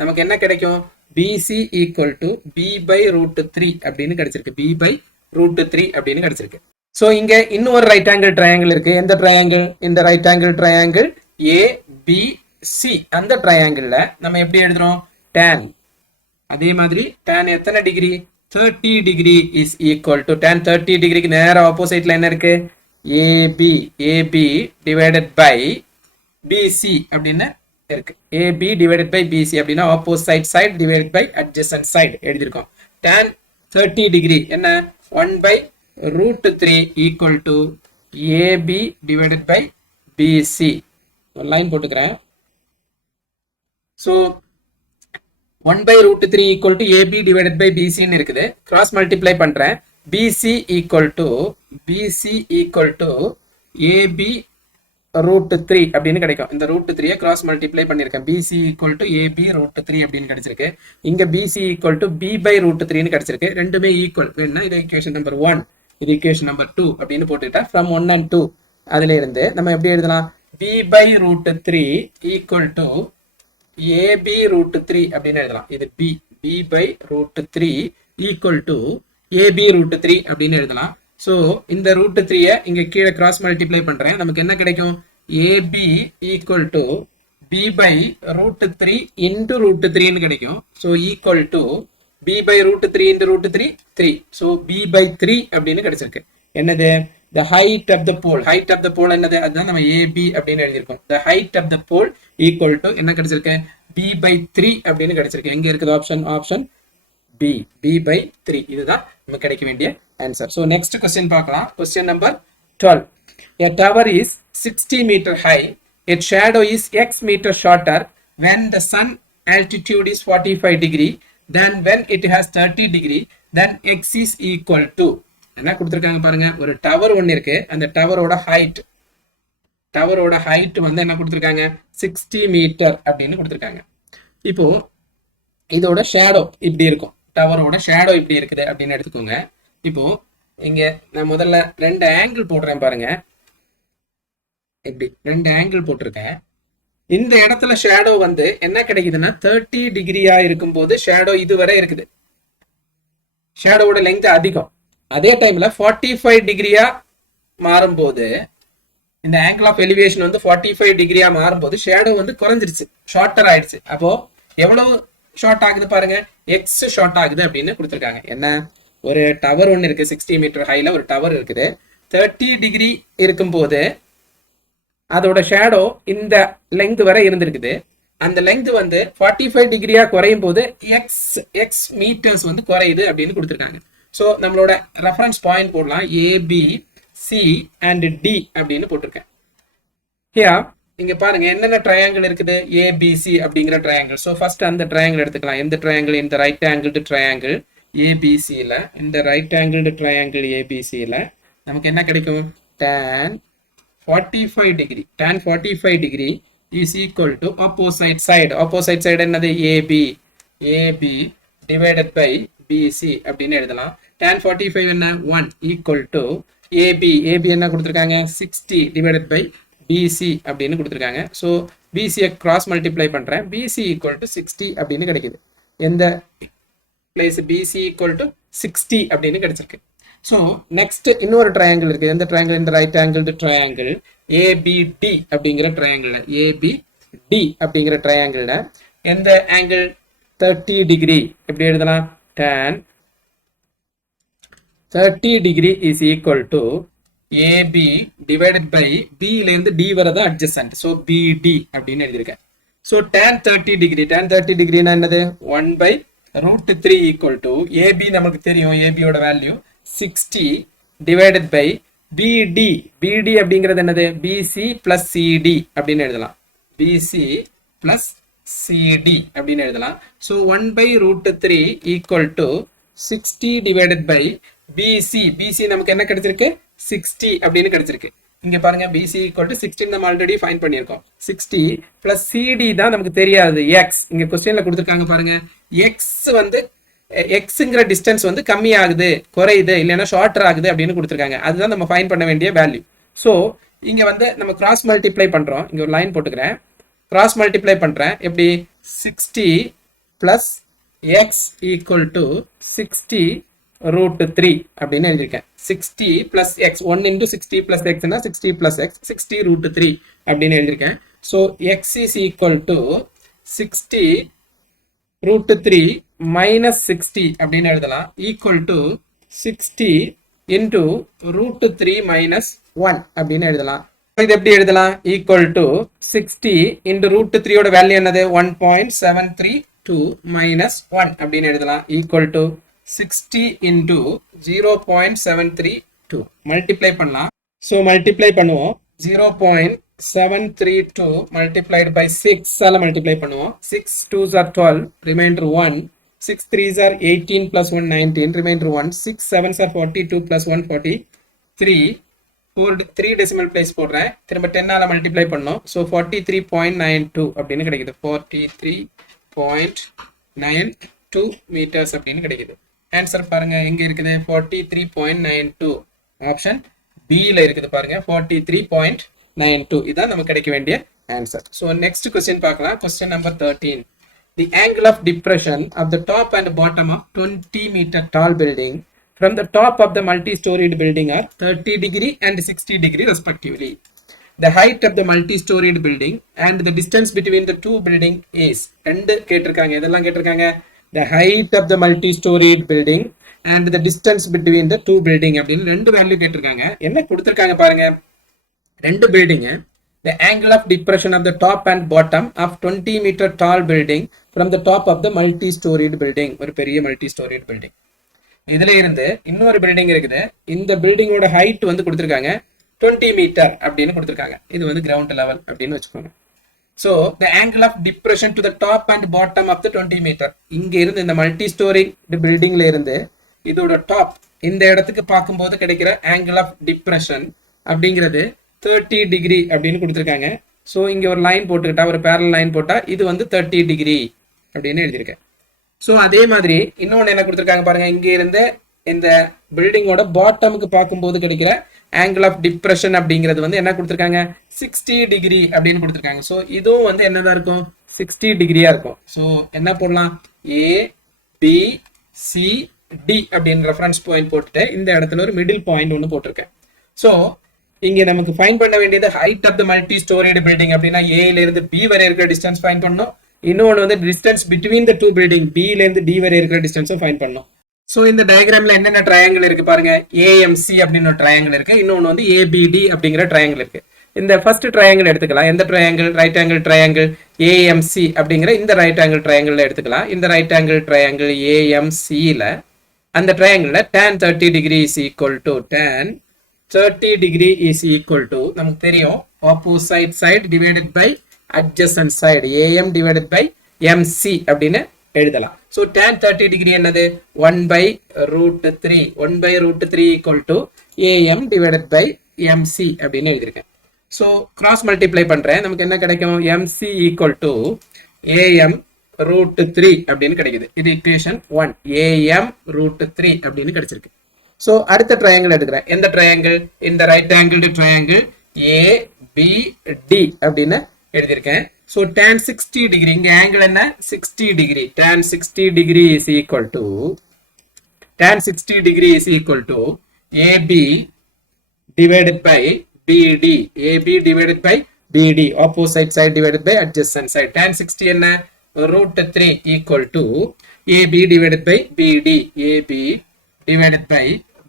நமக்கு என்ன கிடைக்கும், BC equal to B by root 3 அப்படின்னு கிடைச்சிருக்கு. பி பை ரூட் 3 அப்படின்னு கிடைச்சிருக்கு. ஸோ இங்க இன்னொரு ரைட் ஆங்கிள் ட்ரையாங்கிள் இருக்கு. எந்த ட்ரையாங்கிள், இந்த ரைட் ஆங்கிள் ட்ரையாங்கிள் ஏபிசி. அந்த ட்ரையாங்கிள்ல நம்ம எப்படி எழுதுறோம், tan. அதே மாதிரி tan எத்தனை degree, 30 degree is equal to tan 30 டிகிரிக்கு நேர ஆப்போசிட்ல என்ன இருக்கு, ஏபி டிவைடட் பை பிசி அப்படின்னு இருக்கு. ஏபி டிவைடட் பை பிசி அப்படின்னா opposite side divided by adjacent side எழுதியிருக்கோம். tan 30 டிகிரி என்ன, 1 by root 3 equal to AB divided by BC. Line போட்டுக்கிறேன். So 1 by root 3 equal to AB divided by BC ன்னு இருக்குது. cross multiply பண்றேன். BC equal to AB root 3 அப்படின்னு கிடைக்கும். இந்த root 3 cross multiply பண்ணிருக்கேன். BC equal to AB root 3 அப்படின்னு கிடைச்சிருக்கு. இங்க BC equal to B by root 3 ன்னு கிடைச்சிருக்கு. ரெண்டுமே ஈக்குவல் வேணும்னா இது equation number 1, இது equation number 2 அப்படின்னு போட்டுட்டா from 1 and 2 அதுல இருந்து நம்ம எப்படி எழுதலாம், B by root 3 equal to AB root 3 அப்படின்னு எழுதலாம். இது B by root 3 equal to AB root 3 அப்படின்னு எழுதலாம். ஸோ இந்த ரூட் 3 இங்க கீழே கிராஸ் மல்டிப்ளை பண்றேன். நமக்கு என்ன கிடைக்கும்? AB equal to B by root 3 into root 3ன்னு கிடைக்கும். So equal to B by root 3 into root 3 3. So B by 3 அப்படின்னு கிடைச்சிருக்கு. என்னது? the height of the pole. height of the pole என்னது? அதுதான் நம்ம AB அப்படின்னு எழுதியிருக்கோம். the height of the pole equal to என்ன கிடைச்சிருக்கு? B by 3 அப்படின்னு கிடைச்சிருக்கு. எங்க இருக்குது option? Option B. B by 3. இதுதான் நமக்கு கிடைக்க வேண்டிய ஆன்சர். so next question பார்க்கலாம். question number 12. a tower is 60 meter high. its shadow is x meter shorter when the sun altitude is 45 degree. then when it has 30 degree then x is equal to என்ன கொடுத்திருக்காங்க பாருங்க. ஒரு tower ஒன்னு இருக்கு. அந்த டவரோட height வந்து என்ன கொடுத்திருக்காங்க? 60 மீட்டர் அப்படின்னு கொடுத்திருக்காங்க. இப்போ இதோட ஷேடோ இப்படி இருக்கும். டவரோட ஷேடோ இப்படி இருக்குது அப்படின்னு எடுத்துக்கோங்க. இப்போ இங்க நான் முதல்ல 2 ஆங்கிள் போடுறேன் பாருங்க. இப்படி 2 ஆங்கிள் போட்டிருக்கேன். இந்த இடத்துல ஷேடோ வந்து என்ன கிடைக்குதுன்னா 30 டிகிரியா இருக்கும் போது ஷேடோ இதுவரை இருக்குது. ஷேடோவோட லெங்த் அதிகம். அதே டைம்ல 45 டிகிரியா மாறும்போது இந்த ஆங்கிள் ஆஃப் எலிவேஷன் வந்து 45 டிகிரியா மாறும்போது ஷேடோ வந்து குறைஞ்சிருச்சு, ஷார்ட்டர் ஆயிடுச்சு. அப்போ எவ்வளவு ஷார்ட் ஆகுது பாருங்க, எக்ஸ் ஷார்ட் ஆகுது அப்படின்னு கொடுத்துருக்காங்க. என்ன? ஒரு டவர் ஒன்று இருக்கு, 60 மீட்டர் ஹைல ஒரு டவர் இருக்குது. 30 டிகிரி இருக்கும்போது அதோட ஷேடோ இந்த லெங்த் வரை இருந்திருக்குது. அந்த லெங்த் வந்து 45 டிகிரியா குறையும் போது எக்ஸ் மீட்டர்ஸ் வந்து குறையுது அப்படின்னு கொடுத்துருக்காங்க. ஸோ நம்மளோட ரெஃபரன்ஸ் பாயிண்ட் போடலாம். ஏபி சி அண்ட் டி அப்படின்னு போட்டிருக்கேன். இங்க பாருங்க என்னென்ன ட்ரையாங்கிள் இருக்குது. ஏபிசி அப்படிங்கிற ட்ரையாங்கிள். ஸோ ஃபர்ஸ்ட் அந்த ட்ரையாங்கிள் எடுத்துக்கலாம். எந்த ட்ரையாங்கிள்? இந்த ரைட் ஆங்கிள்டு ட்ரையாங்கிள் ஏபிசியில். இந்த ரைட் ஆங்கிள்டு ட்ரையாங்கிள் ஏபிசியில் நமக்கு என்ன கிடைக்கும்? tan 45 degree. tan 45 degree is equal to opposite side. opposite side என்னது? AB. AB divided by BC அப்படின்னு எழுதலாம். tan 45 என்ன? 1 equal to AB. AB என்ன கொடுத்திருக்காங்க? 60 divided by BC அப்படின்னு கொடுத்திருக்காங்க. ஸோ BC cross multiply பண்றேன். BC equal to 60 அப்படின்னு கிடைக்குது. எந்த பிளேஸ்? BC equal to 60 அப்படின்னு கிடைச்சிருக்கு. ஸோ நெக்ஸ்ட் இன்னொரு ட்ரையாங்கிள் இருக்கு. எந்த ட்ரையாங்கிள்? இந்த ரைட் ஆங்கிள் ட்ரையாங்கிள் ABD அப்படிங்கிற ட்ரையாங்கிள். ABD அப்படிங்கிற ட்ரையாங்கிள் எந்த ஆங்கிள்? 30 டிகிரி. எப்படி எழுதலாம்? tan 30 degree is equal to AB divided by B ல இருந்து D வரதா adjacent. so BD அப்படின்னு எழுதிருக்கேன். so tan 30 degree. tan 30 degree னா என்னது? 1 by root 3 equal to AB நமக்கு தெரியும். AB ஓட value 60 divided by BD. BD அப்படிங்கிறது என்னது? BC plus CD அப்படின்னு எழுதலாம். BC plus CD அப்படின்னு எழுதலாம். so 1 by root 3 equal to 60 divided by BC. BC நமக்கு என்ன கிடைச்சிருக்கு? 60 அப்படின்னு கிடைச்சிருக்கு. இங்க பாருங்க BC equal to 60 நம்ம ஆல்ரெடி ஃபைண்ட் பண்ணியிருக்கோம். 60 plus CD தான் நமக்கு தெரியாது. X இங்க क्वेश्चनல கொடுத்திருக்காங்க பாருங்க. X வந்து Xங்கிற டிஸ்டன்ஸ் வந்து கம்மி ஆகுது, குறையுது, இல்லைன்னா ஷார்ட்டர் ஆகுது அப்படின்னு கொடுத்திருக்காங்க. அதுதான் நம்ம ஃபைண்ட் பண்ண வேண்டிய வேல்யூ. ஸோ இங்க வந்து நம்ம கிராஸ் மல்டிப்ளை பண்றோம். இங்க ஒரு லைன் போட்டுக்கிறேன். கிராஸ் மல்டிப்ளை பண்றேன். எப்படி? 60 plus x equal to 60 root 3 அப்படின்னு எழுதியிருக்கேன். 60 plus x 1 into 60 plus x னா 60 plus x 60 root 3 அப்படின்னு எழுதியிருக்கேன். So x is equal to 60 root 3 minus 60 அப்படின்னு எழுதலாம். equal to 60 into root 3 minus 1 அப்படின்னு எழுதலாம். இது எப்படி எழுதலாம்? equal to 60 into root 3 ஓட வேல்யூ என்னது? 1.732 minus 1 அப்படின்னு எழுதலாம். equal to 60 into 0.732 மல்டிப்ளை பண்ணலாம். ஸோ மல்டிப்ளை பண்ணுவோம். 0.732 multiplied by 6 ஆல மல்டிப்ளை பண்ணுவோம். 6 2s are 12, remainder 1. 6 3s are 18 plus 1 19, remainder 1. 6 7s are 42 plus 1 43. 3 decimal place போடுறேன். திரும்ப 10 ஆல மல்டிப்ளை பண்ணோம். ஸோ 43.92 அப்படின்னு கிடைக்குது. 43.92 meters அப்படின்னு கிடைக்குது. ஆன்சர் பாருங்க எங்க இருக்குது? 43.92 ஆப்ஷன் B ல இருக்குது பாருங்க. 43.92 இதான் நமக்கு கிடைக்க வேண்டிய ஆன்சர். ஸோ நெக்ஸ்ட் கொஸ்டின் பார்க்கலாம். Question number 13. The angle of depression of the top and bottom of 20 meter tall building from the top of the multi-storied building are 30 degree and 60 degree respectively. The height of the multi-storied building and the distance between the two building is ரெண்டு கேட்டிருக்காங்க. இதெல்லாம் கேட்டிருக்காங்க. The height of the multi-storied building and the distance between the two building அப்படின்னு ரெண்டு value கேட்டிருக்காங்க. என்ன கொடுத்திருக்காங்க பாருங்க. ரெண்டு building. The angle of depression of the top and bottom of 20 meter tall building from the top of the multi-storied building. ஒரு பெரிய multi-storied building. இதுல இருந்து இன்னொரு பில்டிங் இருக்குது. இந்த பில்டிங்கோட ஹைட் வந்து கொடுத்திருக்காங்க 20 மீட்டர் அப்படின்னு கொடுத்திருக்காங்க. இது வந்து கிரவுண்ட் லெவல் அப்படின்னு வச்சுக்கோங்க. So the angle of depression to the top and bottom of the 20 metre. இங்க இருந்து இந்த மல்டி ஸ்டோரி பில்டிங்ல இருந்து இதோட டாப் இந்த இடத்துக்கு பார்க்கும்போது கிடைக்கிற angle of depression அப்படிங்கிறது 30 டிகிரி அப்படின்னு கொடுத்திருக்காங்க. ஸோ இங்க ஒரு லைன் போட்டுக்கிட்டா ஒரு பேரல் லைன் போட்டா இது வந்து 30 டிகிரி அப்படின்னு எழுதியிருக்கேன். ஸோ அதே மாதிரி இன்னொன்று என்ன கொடுத்துருக்காங்க பாருங்க. இங்க இருந்து இந்த பில்டிங்கோட பாட்டமுக்கு பார்க்கும்போது கிடைக்கிற ஆங்கிள் ஆஃப் டிப்ரெஷன் அப்படிங்கிறது வந்து என்ன கொடுத்துருக்காங்க 60 டிகிரி அப்படின்னு கொடுத்துருக்காங்க. ஸோ இதுவும் வந்து என்னதான் இருக்கும் 60 டிகிரியா இருக்கும். ஸோ என்ன போடலாம் ஏ பி சி டி அப்படின்னு ரெஃபரன்ஸ் பாயிண்ட் போட்டுட்டு இந்த இடத்துல ஒரு மிடில் பாயிண்ட் ஒன்று போட்டிருக்கேன். ஸோ இங்க நமக்கு ஃபைண்ட் பண்ண வேண்டியது height of the multi storeyed building அப்படின்னா ஏல இருந்து பி வரை இருக்கிற டிஸ்டன்ஸ் ஃபைண்ட் பண்ணணும். இன்னொன்று வந்து distance between the two building பில இருந்து டி வரை இருக்கிற டிஸ்டன்ஸும் ஃபைண்ட் பண்ணணும். ஸோ இந்த டயக்ராம்ல என்னென்ன ட்ரையாங்கிள் இருக்கு பாருங்க. ஏஎம்சி அப்படின்னு ஒரு ட்ரையாங்கிள் இருக்கு. இன்னொன்று வந்து ஏபிடி அப்படிங்கிற ட்ரையாங்கிள் இருக்கு. இந்த ஃபர்ஸ்ட் ட்ரையாங்கிள் எடுத்துக்கலாம். எந்த triangle right angle triangle AMC அப்படிங்கிற இந்த ரைட் ஆங்கிள் ட்ரையாங்கிள் எடுத்துக்கலாம். இந்த ரைட் ஆங்கிள் ட்ரையாங்கிள் ஏஎம்சியில் அந்த ட்ரையாங்கிளில் tan 30 degree is equal to tan 30 degree is equal to நமக்கு தெரியும் opposite side divided by adjacent side AM divided by MC அப்படின்னு எழுதலாம். So tan 30 degree என்னது 1 by root 3 1 by root 3 equal to AM divided by MC அப்படின்னு எழுதியிருக்கேன். So cross multiply பண்றேன். நமக்கு என்ன கிடைக்கும் MC equal to AM root 3 அப்படின்னு கிடைக்குது. இது equation 1 AM root 3 அப்படின்னு கிடைச்சிருக்கு. So அடுத்த triangle எடுக்கிறேன். எந்த triangle இந்த right angled triangle ABD அப்படின்னு எழுதியிருக்கேன். So tan 60 degree இங்க angle என்ன 60 degree tan 60 degree is equal to tan 60 degree is equal to AB divided by BD AB divided by BD opposite side divided by adjacent side tan 60 என்ன root 3 equal to AB divided by BD AB divided by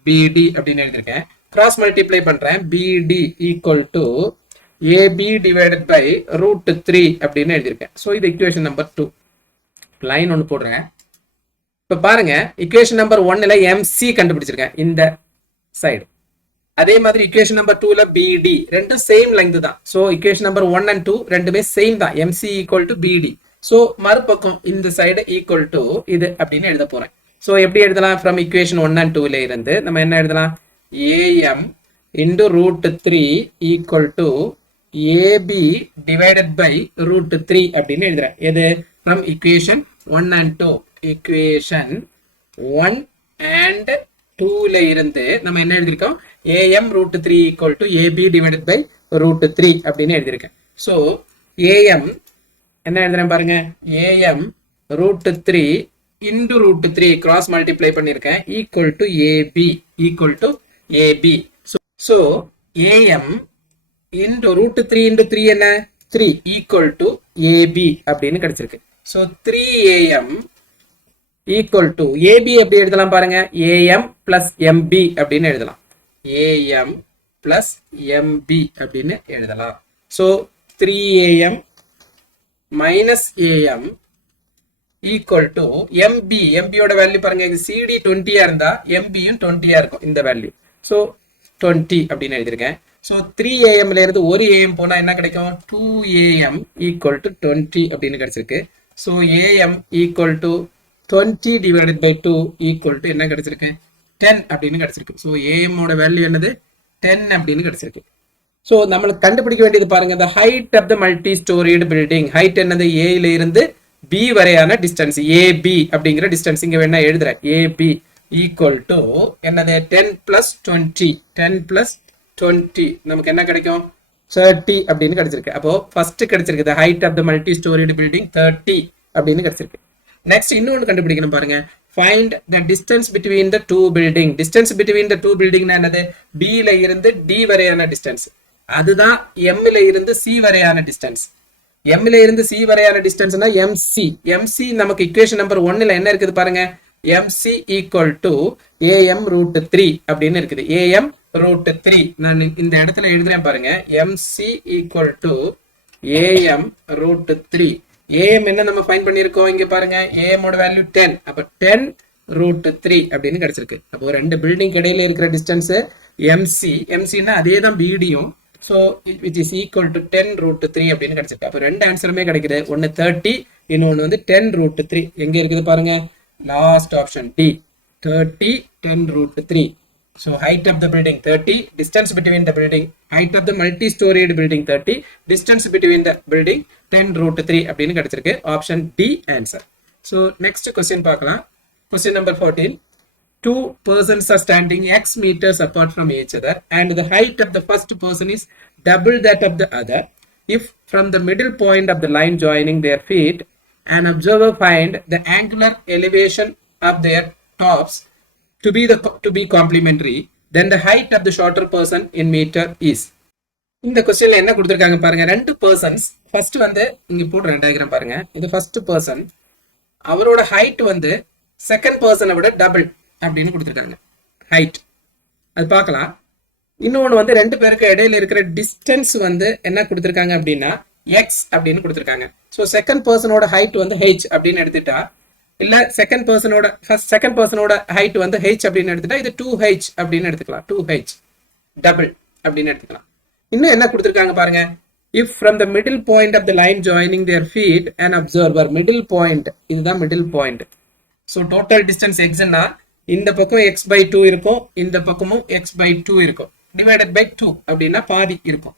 BD அப்படின்னு எழுதியிருக்கேன். cross multiply பண்றேன் BD equal to AB divided by root 3 அப்படின்னு எழுதியிருக்கேன். So இது equation number 2 line ஒன்று போடுறேன். இப்போ பாருங்க equation number 1ல MC கண்டுபிடிச்சிருக்கேன் இந்த சைடு. அதே மாதிரி equation number 2ல BD ரெண்டும் சேம் லெங்த் தான். ஸோ equation number 1 and 2 ரெண்டுமே சேம் தான். MC equal to BD. So மறுபக்கம் இந்த சைடு equal to இது அப்படின்னு எழுத போறேன். ஸோ எப்படி எழுதலாம் from equation 1 and 2ல இருந்து நம்ம என்ன எழுதலாம் AM into root 3 equal to AB divided by root 3 அப்படின்னு எழுதுறேன். எது from equation 1 and 2 equation 1 and 2ல இருந்து நம்ம என்ன எழுதிருக்கோம் AM root 3 equal to AB divided by root 3 அப்படின்னு எழுதிருக்கேன். ஸோ AM என்ன எழுதுறேன் பாருங்க AM root 3 into root 3 cross multiply பண்ணிருக்கேன் equal to AB equal to AB. So AM into root 3 into 3 என்ன 3 equal to AB அப்படின்னு கிடைச்சிருக்கு. So 3AM equal to AB எப்படி எழுதலாம் பாருங்க AM plus MB அப்படின்னு எழுதலாம். AM plus MB அப்படின்னு எழுதலாம். So 3AM minus AM equal to MB MB ஓட வேல்யூ பாருங்க இது CD 20 இருந்தா MB யும் 20 இருக்கும் இந்த வேல்யூ. So 20 அப்படின்னு எழுதியிருக்கேன். ஸோ 3AM இருந்து ஒரு AM போனால் என்ன கிடைக்கும் 2AM equal to 20 அப்படின்னு கிடைச்சிருக்கு. So AM equal to 20 divided by 2 equal to என்ன கிடைச்சிருக்கு 10 அப்படின்னு கிடைச்சிருக்கு. ஸோ AM ஓட வேல்யூ என்னது 10 அப்படின்னு கிடைச்சிருக்கு. ஸோ நம்மளுக்கு கண்டுபிடிக்க வேண்டியது பாருங்க the height of the multi storied building height என்னது ஏல இருந்து B வரையான டிஸ்டன்ஸ் AB அப்படிங்கிற டிஸ்டன்ஸ் இங்க வேணா எழுதுறேன் AB equal to என்னது 10 plus 20 10 plus 20 நமக்கு என்ன கிடைக்கும் 30 அப்படின்னு கிடைச்சிருக்கு. அப்போ ஃபர்ஸ்ட் கிடைச்சிருக்கு the height of the multi storied building 30 அப்படின்னு கிடைச்சிருக்கு. நெக்ஸ்ட் இன்னொன்று கண்டுபிடிக்கணும் பாருங்க find the distance between the two building. Distance between the two building னா என்னது? B ல இருந்து D வரையான distance. அதுதான் M ல இருந்து C வரையான distance. M ல இருந்து C வரையான டிஸ்டன்ஸ்னா MC. MC நமக்கு equation number 1 ல என்ன இருக்குது பாருங்க. MC equal to AM root 3 அப்படின்னு இருக்குது. AM root 3. நான் இந்த இடத்துல எழுதுறேன் பாருங்க. MC equal to AM root 3. AM என்ன நம்ம ஃபைண்ட் பண்ணியிருக்கோம் இங்க பாருங்க. AM ஓட வேல்யூ 10. அப்ப 10 root 3 அப்படின்னு கிடைச்சிருக்கு. அப்போ ரெண்டு பில்டிங் இடையில இருக்கிற டிஸ்டன்ஸ் MC. MCனா அதே தான் BDயும். So which is equal to 10 root 3 அப்படின்னு கிடைச்சிருக்கு. அப்போ ரெண்டு ஆன்சருமே கிடைக்குது. ஒன்னு 30, இன்னொன்னு வந்து 10 root 3. எங்க இருக்குது பாருங்க. Last option D. 30, 10 root 3. So height of the building 30, distance between the building, height of the multi-storied building 30, distance between the building 10 root 3 அப்படின்னு கிடைச்சிருக்கு. Option D answer. So next question பார்க்கலாம். Question number 14. Two persons are standing x meters apart from each other and the height of the first person is double that of the other. If from the middle point of the line joining their feet, an observer find the angular elevation of their tops to be complementary, then the height of the shorter person in meter is. இந்த क्वेश्चनல என்ன கொடுத்திருக்காங்க பாருங்க. ரெண்டு persons. First வந்து இங்க போடுற diagram பாருங்க. இது ஃபர்ஸ்ட் பர்சன். அவரோட ஹைட் வந்து செகண்ட் பர்சனை விட டபுள் அப்படின்னு கொடுத்துருக்காங்க. ஹைட் அது பார்க்கலாம். இன்னொன்று வந்து ரெண்டு பேருக்கு இடையில இருக்கிற டிஸ்டன்ஸ் வந்து என்ன கொடுத்துருக்காங்க அப்படின்னா எக்ஸ் அப்படின்னு கொடுத்துருக்காங்க. ஸோ செகண்ட் பர்சனோட ஹைட் வந்து ஹெச் அப்படின்னு எடுத்துட்டா, இல்ல செகண்ட் பர்சனோட ஹைட் வந்து ஹெச் அப்படின்னு எடுத்துட்டா இது 2h அப்படின்னு எடுத்துக்கலாம். 2h டபுள் அப்படின்னு எடுத்துக்கலாம். இன்னும் என்ன கொடுத்துருக்காங்க பாருங்க. If from the middle point of the line joining their feet and observer, middle point இதுதான் middle point. So total distance எக்ஸ்னா இந்த பக்கம் x by 2 இருக்கும், இந்த பக்கமும் x by 2 இருக்கும். டிவைடட் பை 2 அப்படின்னா பாதி இருக்கும்.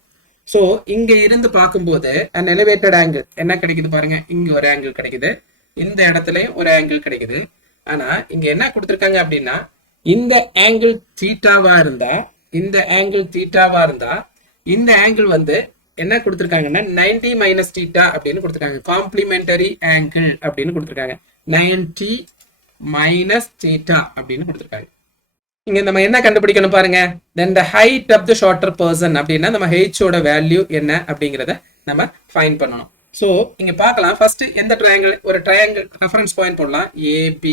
ஸோ இங்க இருந்து பார்க்கும்போது an elevated angle என்ன கிடைக்குது பாருங்க. இங்க ஒரு ஆங்கிள் கிடைக்குது, இந்த இடத்துலயும் ஒரு ஆங்கிள் கிடைக்குது. ஆனா இங்க என்ன கொடுத்துருக்காங்க அப்படின்னா இந்த ஆங்கிள் தீட்டாவா இருந்தா, இந்த ஆங்கிள் வந்து என்ன கொடுத்துருக்காங்கன்னா 90 மைனஸ் தீட்டா அப்படின்னு கொடுத்துருக்காங்க. காம்ப்ளிமெண்டரி ஆங்கிள் அப்படின்னு கொடுத்துருக்காங்க. 90 மைனஸ் தீட்டா அப்படின்னு கொடுத்துருக்காங்க. இங்க நம்ம என்ன கண்டுபிடிக்கணும் பாருங்க. then the height of the shorter person அப்படின்னா நம்ம h ஓட வேல்யூ என்ன அப்படிங்கறத நம்ம ஃபைண்ட் பண்ணணும். சோ இங்க பார்க்கலாம். ஃபர்ஸ்ட் எந்த ட்ரையாங்கிள், ஒரு ட்ரையாங்கிள் ரெஃபரன்ஸ் பாயிண்ட் போடலாம். AB,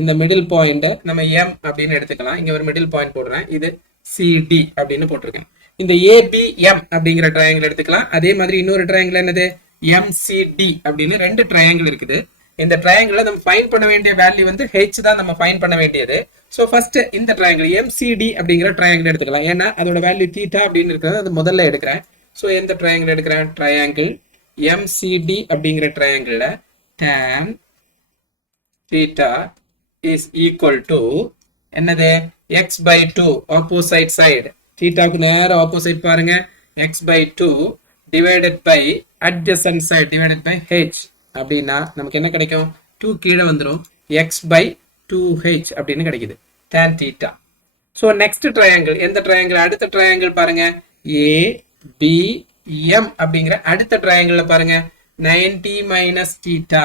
இந்த மிடில் பாயிண்ட் நம்ம M அப்படின்னு எடுத்துக்கலாம். இங்க ஒரு மிடில் பாயிண்ட் போடுறேன். இது CD அப்படின்னு போட்டிருக்கேன். இந்த ABM அப்படிங்கிற ட்ரையாங்கிள் எடுத்துக்கலாம். அதே மாதிரி இன்னொரு ட்ரையாங்கிள் என்னது MCD அப்படின்னு ரெண்டு ட்ரையாங்கிள் இருக்குது. இந்த ட்ரையாங்கிள நம்ம ஃபைண்ட் பண்ண வேண்டிய வேல்யூ வந்து h தான் நம்ம ஃபைண்ட் பண்ண வேண்டியது. சோ ஃபர்ஸ்ட் இந்த ட்ரையாங்கிள் MCD அப்படிங்கிற ட்ரையாங்கிள் எடுத்துக்கலாம். ஏன்னா அதோட வேல்யூ தீட்டா அப்படின்னு இருக்கிறது அது முதல்ல எடுக்கிறேன். சோ எந்த ட்ரையாங்கிள் எடுக்கிறேன்? ட்ரையாங்கிள் MCD அப்படிங்கிற ட்ரையாங்கிள்ல tan theta is equal to என்னது x by 2 opposite side. தீட்டாக்கு நேர ஆப்போசிட் பாருங்க. x by 2 divided by adjacent side divided by h அப்படின்னா நமக்கு என்ன கிடைக்கும்? 2 கீழே வந்துரும். x by 2h அப்படின்னு கிடைக்குது tan theta. So next triangle எந்த ட்ரையாங்கிள்? அடுத்த ட்ரையாங்கிள் பாருங்க. ABM அப்படிங்கிற அடுத்த ட்ரையாங்கிள்ல பாருங்க 90 மைனஸ் தீட்டா.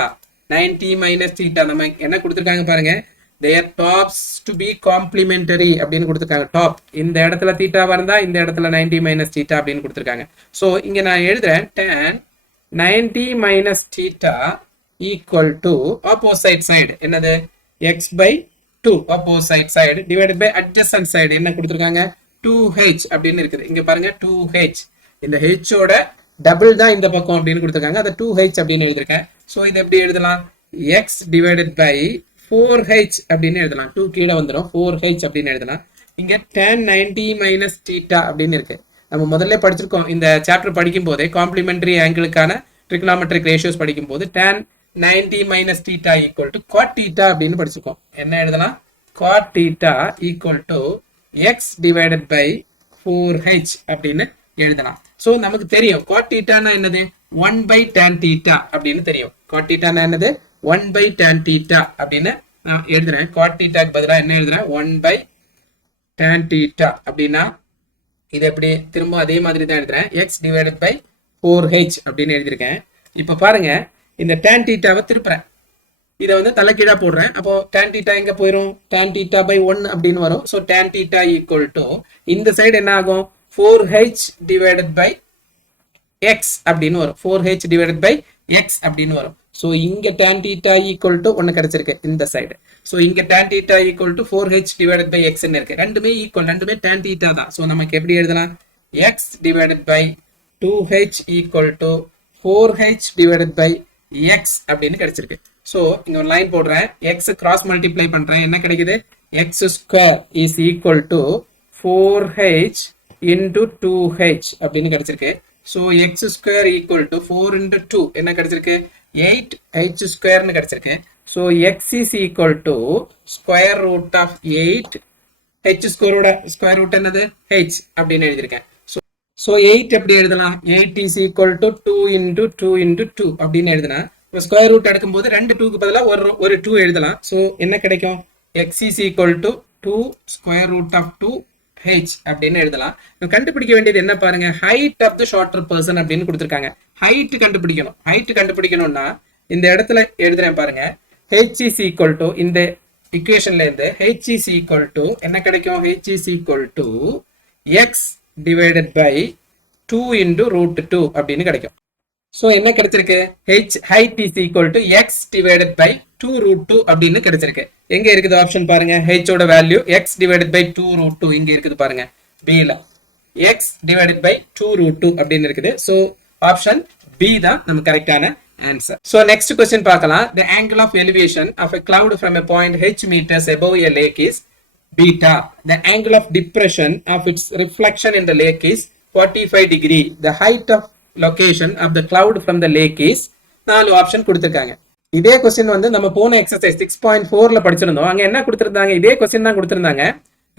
90 மைனஸ் தீட்டா நம்ம என்ன கொடுத்துருக்காங்க பாருங்க. their tops to be complementary அப்படின்னு கொடுத்துருக்காங்க. டாப் இந்த இடத்துல தீட்டாவா இருந்தா இந்த இடத்துல 90 மைனஸ் தீட்டா அப்படின்னு கொடுத்துருக்காங்க. சோ இங்க நான் எழுதுறேன் tan 90 minus theta equal to opposite side என்னது x by 2 opposite side divided by adjacent side என்ன கொடுத்திருக்காங்க 2h அப்படின்னு இருக்குது. இங்க பாருங்க 2h, இந்த h ஓட டபுள் தான் இந்த பக்கம் அப்படின்னு கொடுத்திருக்காங்க. அத 2h அப்படின்னு எழுதிருக்கேன். சோ இது எப்படி எழுதலாம்? x divided by 4h அப்படின்னு எழுதலாம். 2 கீழே வந்துரும். 4h அப்படின்னு எழுதலாம். இங்க tan 90 minus theta அப்படின்னு இருக்கு. நம்ம முதல்ல படிச்சிருக்கோம் இந்த சாப்டர் படிக்கும் போதே காம்ப்ளிமெண்டரி ஆங்கிளுக்கான ட்ரிகோனோமெட்ரிக் ரேஷியோஸ் படிக்கும் போது tan 90 minus theta equal to cot theta அப்படின்னு படிச்சிருக்கோம். என்ன எழுதலாம்? cot theta equal to x divided by 4h அப்படின்னு எழுதலாம். சோ நமக்கு தெரியும் cot theta னா என்னது 1 by tan theta அப்படின்னு தெரியும். cot theta னா என்னது 1 by tan theta அப்படின்னு நான் எழுதுறேன். cot theta க்கு பதிலா என்ன எழுதுறேன்? 1 by tan theta அப்படின்னா இது எப்படி திரும்ப அதே மாதிரி தான் எழுதுறேன். x divided by 4h அப்படின்னு எழுதியிருக்கேன். இப்ப பாருங்க இந்த tan theta-வை திருப்புறேன். இதை வந்து தலைக்கீழா போடுறேன். அப்போ tan theta எங்க போயிடும், tan theta by 1 அப்படின்னு வரும். So tan theta equal to இந்த சைடு என்ன ஆகும், 4h divided by x அப்படின்னு வரும். 4h divided by x அப்படின்னு வரும். ஸோ இங்க tan theta equal to 1 கிடைச்சிருக்கு இந்த சைடு. ஸோ இங்க tan theta equal to 4h divided by x ன்னு இருக்கு. ரெண்டுமே ஈக்குவல், ரெண்டுமே tan theta தான். ஸோ நமக்கு எப்படி எழுதலாம், x divided by 2h equal to 4h divided by x அப்படின்னு கிடைச்சிருக்கு. ஸோ இங்க ஒரு லைன் போடுறேன், x கிராஸ் மல்டிப்ளை பண்றேன், என்ன கிடைக்குது, x square is equal to 4h into 2h அப்படின்னு கிடைச்சிருக்கு. So x square equal to 4 into 2 என்ன கிடைச்சிருக்கு, 8h square ன்னு கிடைச்சிருக்கு. So x is equal to square root of 8 h square root என்னது h அப்படின்னு எழுதியிருக்கேன். ஸோ 8 எப்படி எழுதலாம், 8 is equal to 2 into 2 into 2 அப்படின்னு எழுதுனா ஸ்கொயர் ரூட் எடுக்கும்போது 2 2க்கு பதிலாக ஒரு 2 எழுதலாம். ஸோ என்ன கிடைக்கும், x is equal to 2 square root of 2h அப்படின்னு எழுதலாம். கண்டுபிடிக்க வேண்டியது என்ன பாருங்க, height of the shorter person அப்படின்னு கொடுத்துருக்காங்க. ஹைட் கண்டுபிடிக்கணும். ஹைட் கண்டுபிடிக்கணும்னா இந்த இடத்துல எழுதுறேன் பாருங்க, h is equal to இந்த இக்குவேஷன்ல இருந்து h is equal to என்ன கிடைக்கும், h is equal to x divided by 2 into root 2 அப்படின்னு கிடைக்கும். ஸோ என்ன கிடைச்சிருக்கு, h height is equal to x divided by 2 root 2 அப்படின்னு கிடைச்சிருக்கு. எங்க இருக்குது ஆப்ஷன் பாருங்க, h ஓட value x divided by 2 root 2 இங்க இருக்குது பாருங்க, b ல x divided by 2 root 2 அப்படின்னு இருக்குது. ஸோ ஆப்ஷன் b தான் நம்ம கரெக்டான ஆன்சர். ஸோ நெக்ஸ்ட் கொஸ்டின் பார்க்கலாம். The angle of elevation of a cloud from a point h meters above a lake is beta. The angle of depression of its reflection in the lake is 45 degree. The height of location of the cloud from the lake is 4 option கொடுத்திருக்காங்க. இதே question வந்து நம்ம போன exercise 6.4ல படிச்சிருந்தோம். அங்க என்ன கொடுத்திருந்தாங்க, இதே question தான் கொடுத்திருந்தாங்க.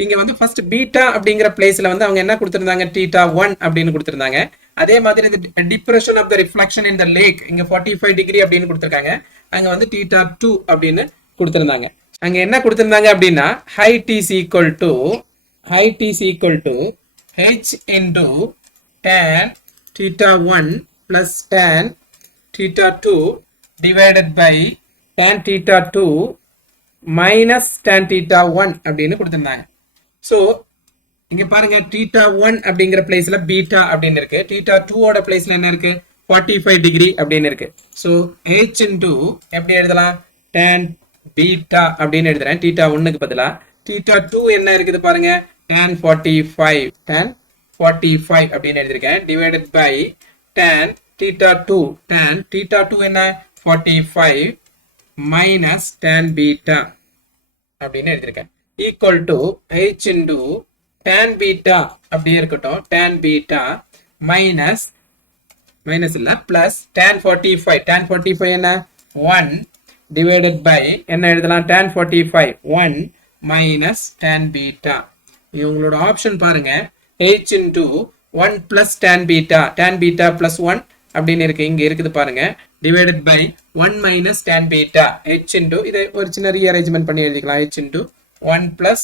இங்க வந்து ஃபர்ஸ்ட் பீட்டா அப்படிங்கிற பிளேஸ்ல வந்து அவங்க என்ன கொடுத்திருந்தாங்க, தீட்டா 1 அப்படின்னு கொடுத்திருந்தாங்க. அதே மாதிரி டிப்ரெஷன் ஆஃப் த ரிஃப்ளெக்ஷன் இன் த லேக் இங்க 45 டிகிரி அப்படின்னு கொடுத்திருக்காங்க. அங்க வந்து தீட்டா 2 அப்படின்னு கொடுத்திருந்தாங்க. அங்க என்ன கொடுத்திருந்தாங்க அப்படின்னா height is equal to h into tan theta 1 plus tan theta 2 divided by tan theta 2 minus tan theta 1 அப்படின்னு கொடுத்திருந்தாங்க. ஸோ இங்க பாருங்க, theta 1 அப்படிங்கிற பிளேஸ்ல பீட்டா அப்படின்னு இருக்கு, theta 2 ஓட பிளேஸ்ல என்ன இருக்கு, 45 டிகிரி அப்படின்னு இருக்கு. ஸோ h into எப்படி எழுதலாம், tan பீட்டா அப்படின்னு எழுதுறேன் theta 1க்கு பதிலா. theta 2 என்ன இருக்குது பாருங்க, tan 45 அப்படின்னு எழுதிருக்கேன், divided by tan theta 2 என்ன 45 minus tan beta அப்படின்னு எழுதிருக்கேன், equal to h into tan beta அப்படியே இருக்கட்டும், tan beta minus இல்ல plus tan 45 என்ன 1 divided by என்ன எழுதலாம், tan 45 1 minus tan beta. இவங்களோட ஆப்ஷன் பாருங்க, h into 1 plus tan beta plus 1 அப்படின்னு இருக்கு, இங்க இருக்குது பாருங்க, divided by 1 minus tan beta, h into இதை ஒரு சின்ன ரீஅரேஞ்ச்மென்ட் பண்ணி எழுதிக்கலாம், h into 1 plus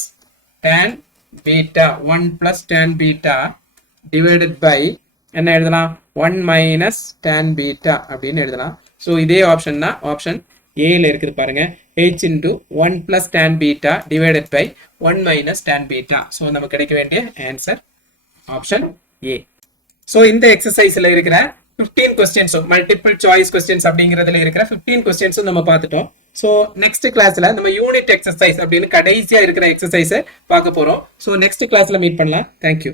tan beta divided by என்ன எழுதலாம், 1 minus tan beta அப்படின்னு எழுதலாம். ஸோ இதே ஆப்ஷன் தான் ஆப்ஷன் ஏல இருக்குது பாருங்க, h into 1 plus tan beta divided by 1 minus tan beta. So நமக்கு கிடைக்க வேண்டிய ஆன்சர் ஆப்ஷன் ஏ. ஸோ இந்த எக்ஸசைஸ்ல இருக்கிற 15 கொஸ்டின்ஸ் மல்டிபிள் சாய்ஸ் கொஸ்டின்ஸ் அப்படிங்கிறதுல இருக்கிற 15 கொஸ்டின்ஸும் நம்ம பார்த்துட்டோம். ஸோ நெக்ஸ்ட் கிளாஸ்ல நம்ம யூனிட் எக்ஸசைஸ் அப்படின்னு கடைசியா இருக்கிற எக்ஸசைஸை பார்க்க போறோம். ஸோ நெக்ஸ்ட் கிளாஸ்ல மீட் பண்ணலாம். தேங்க்யூ.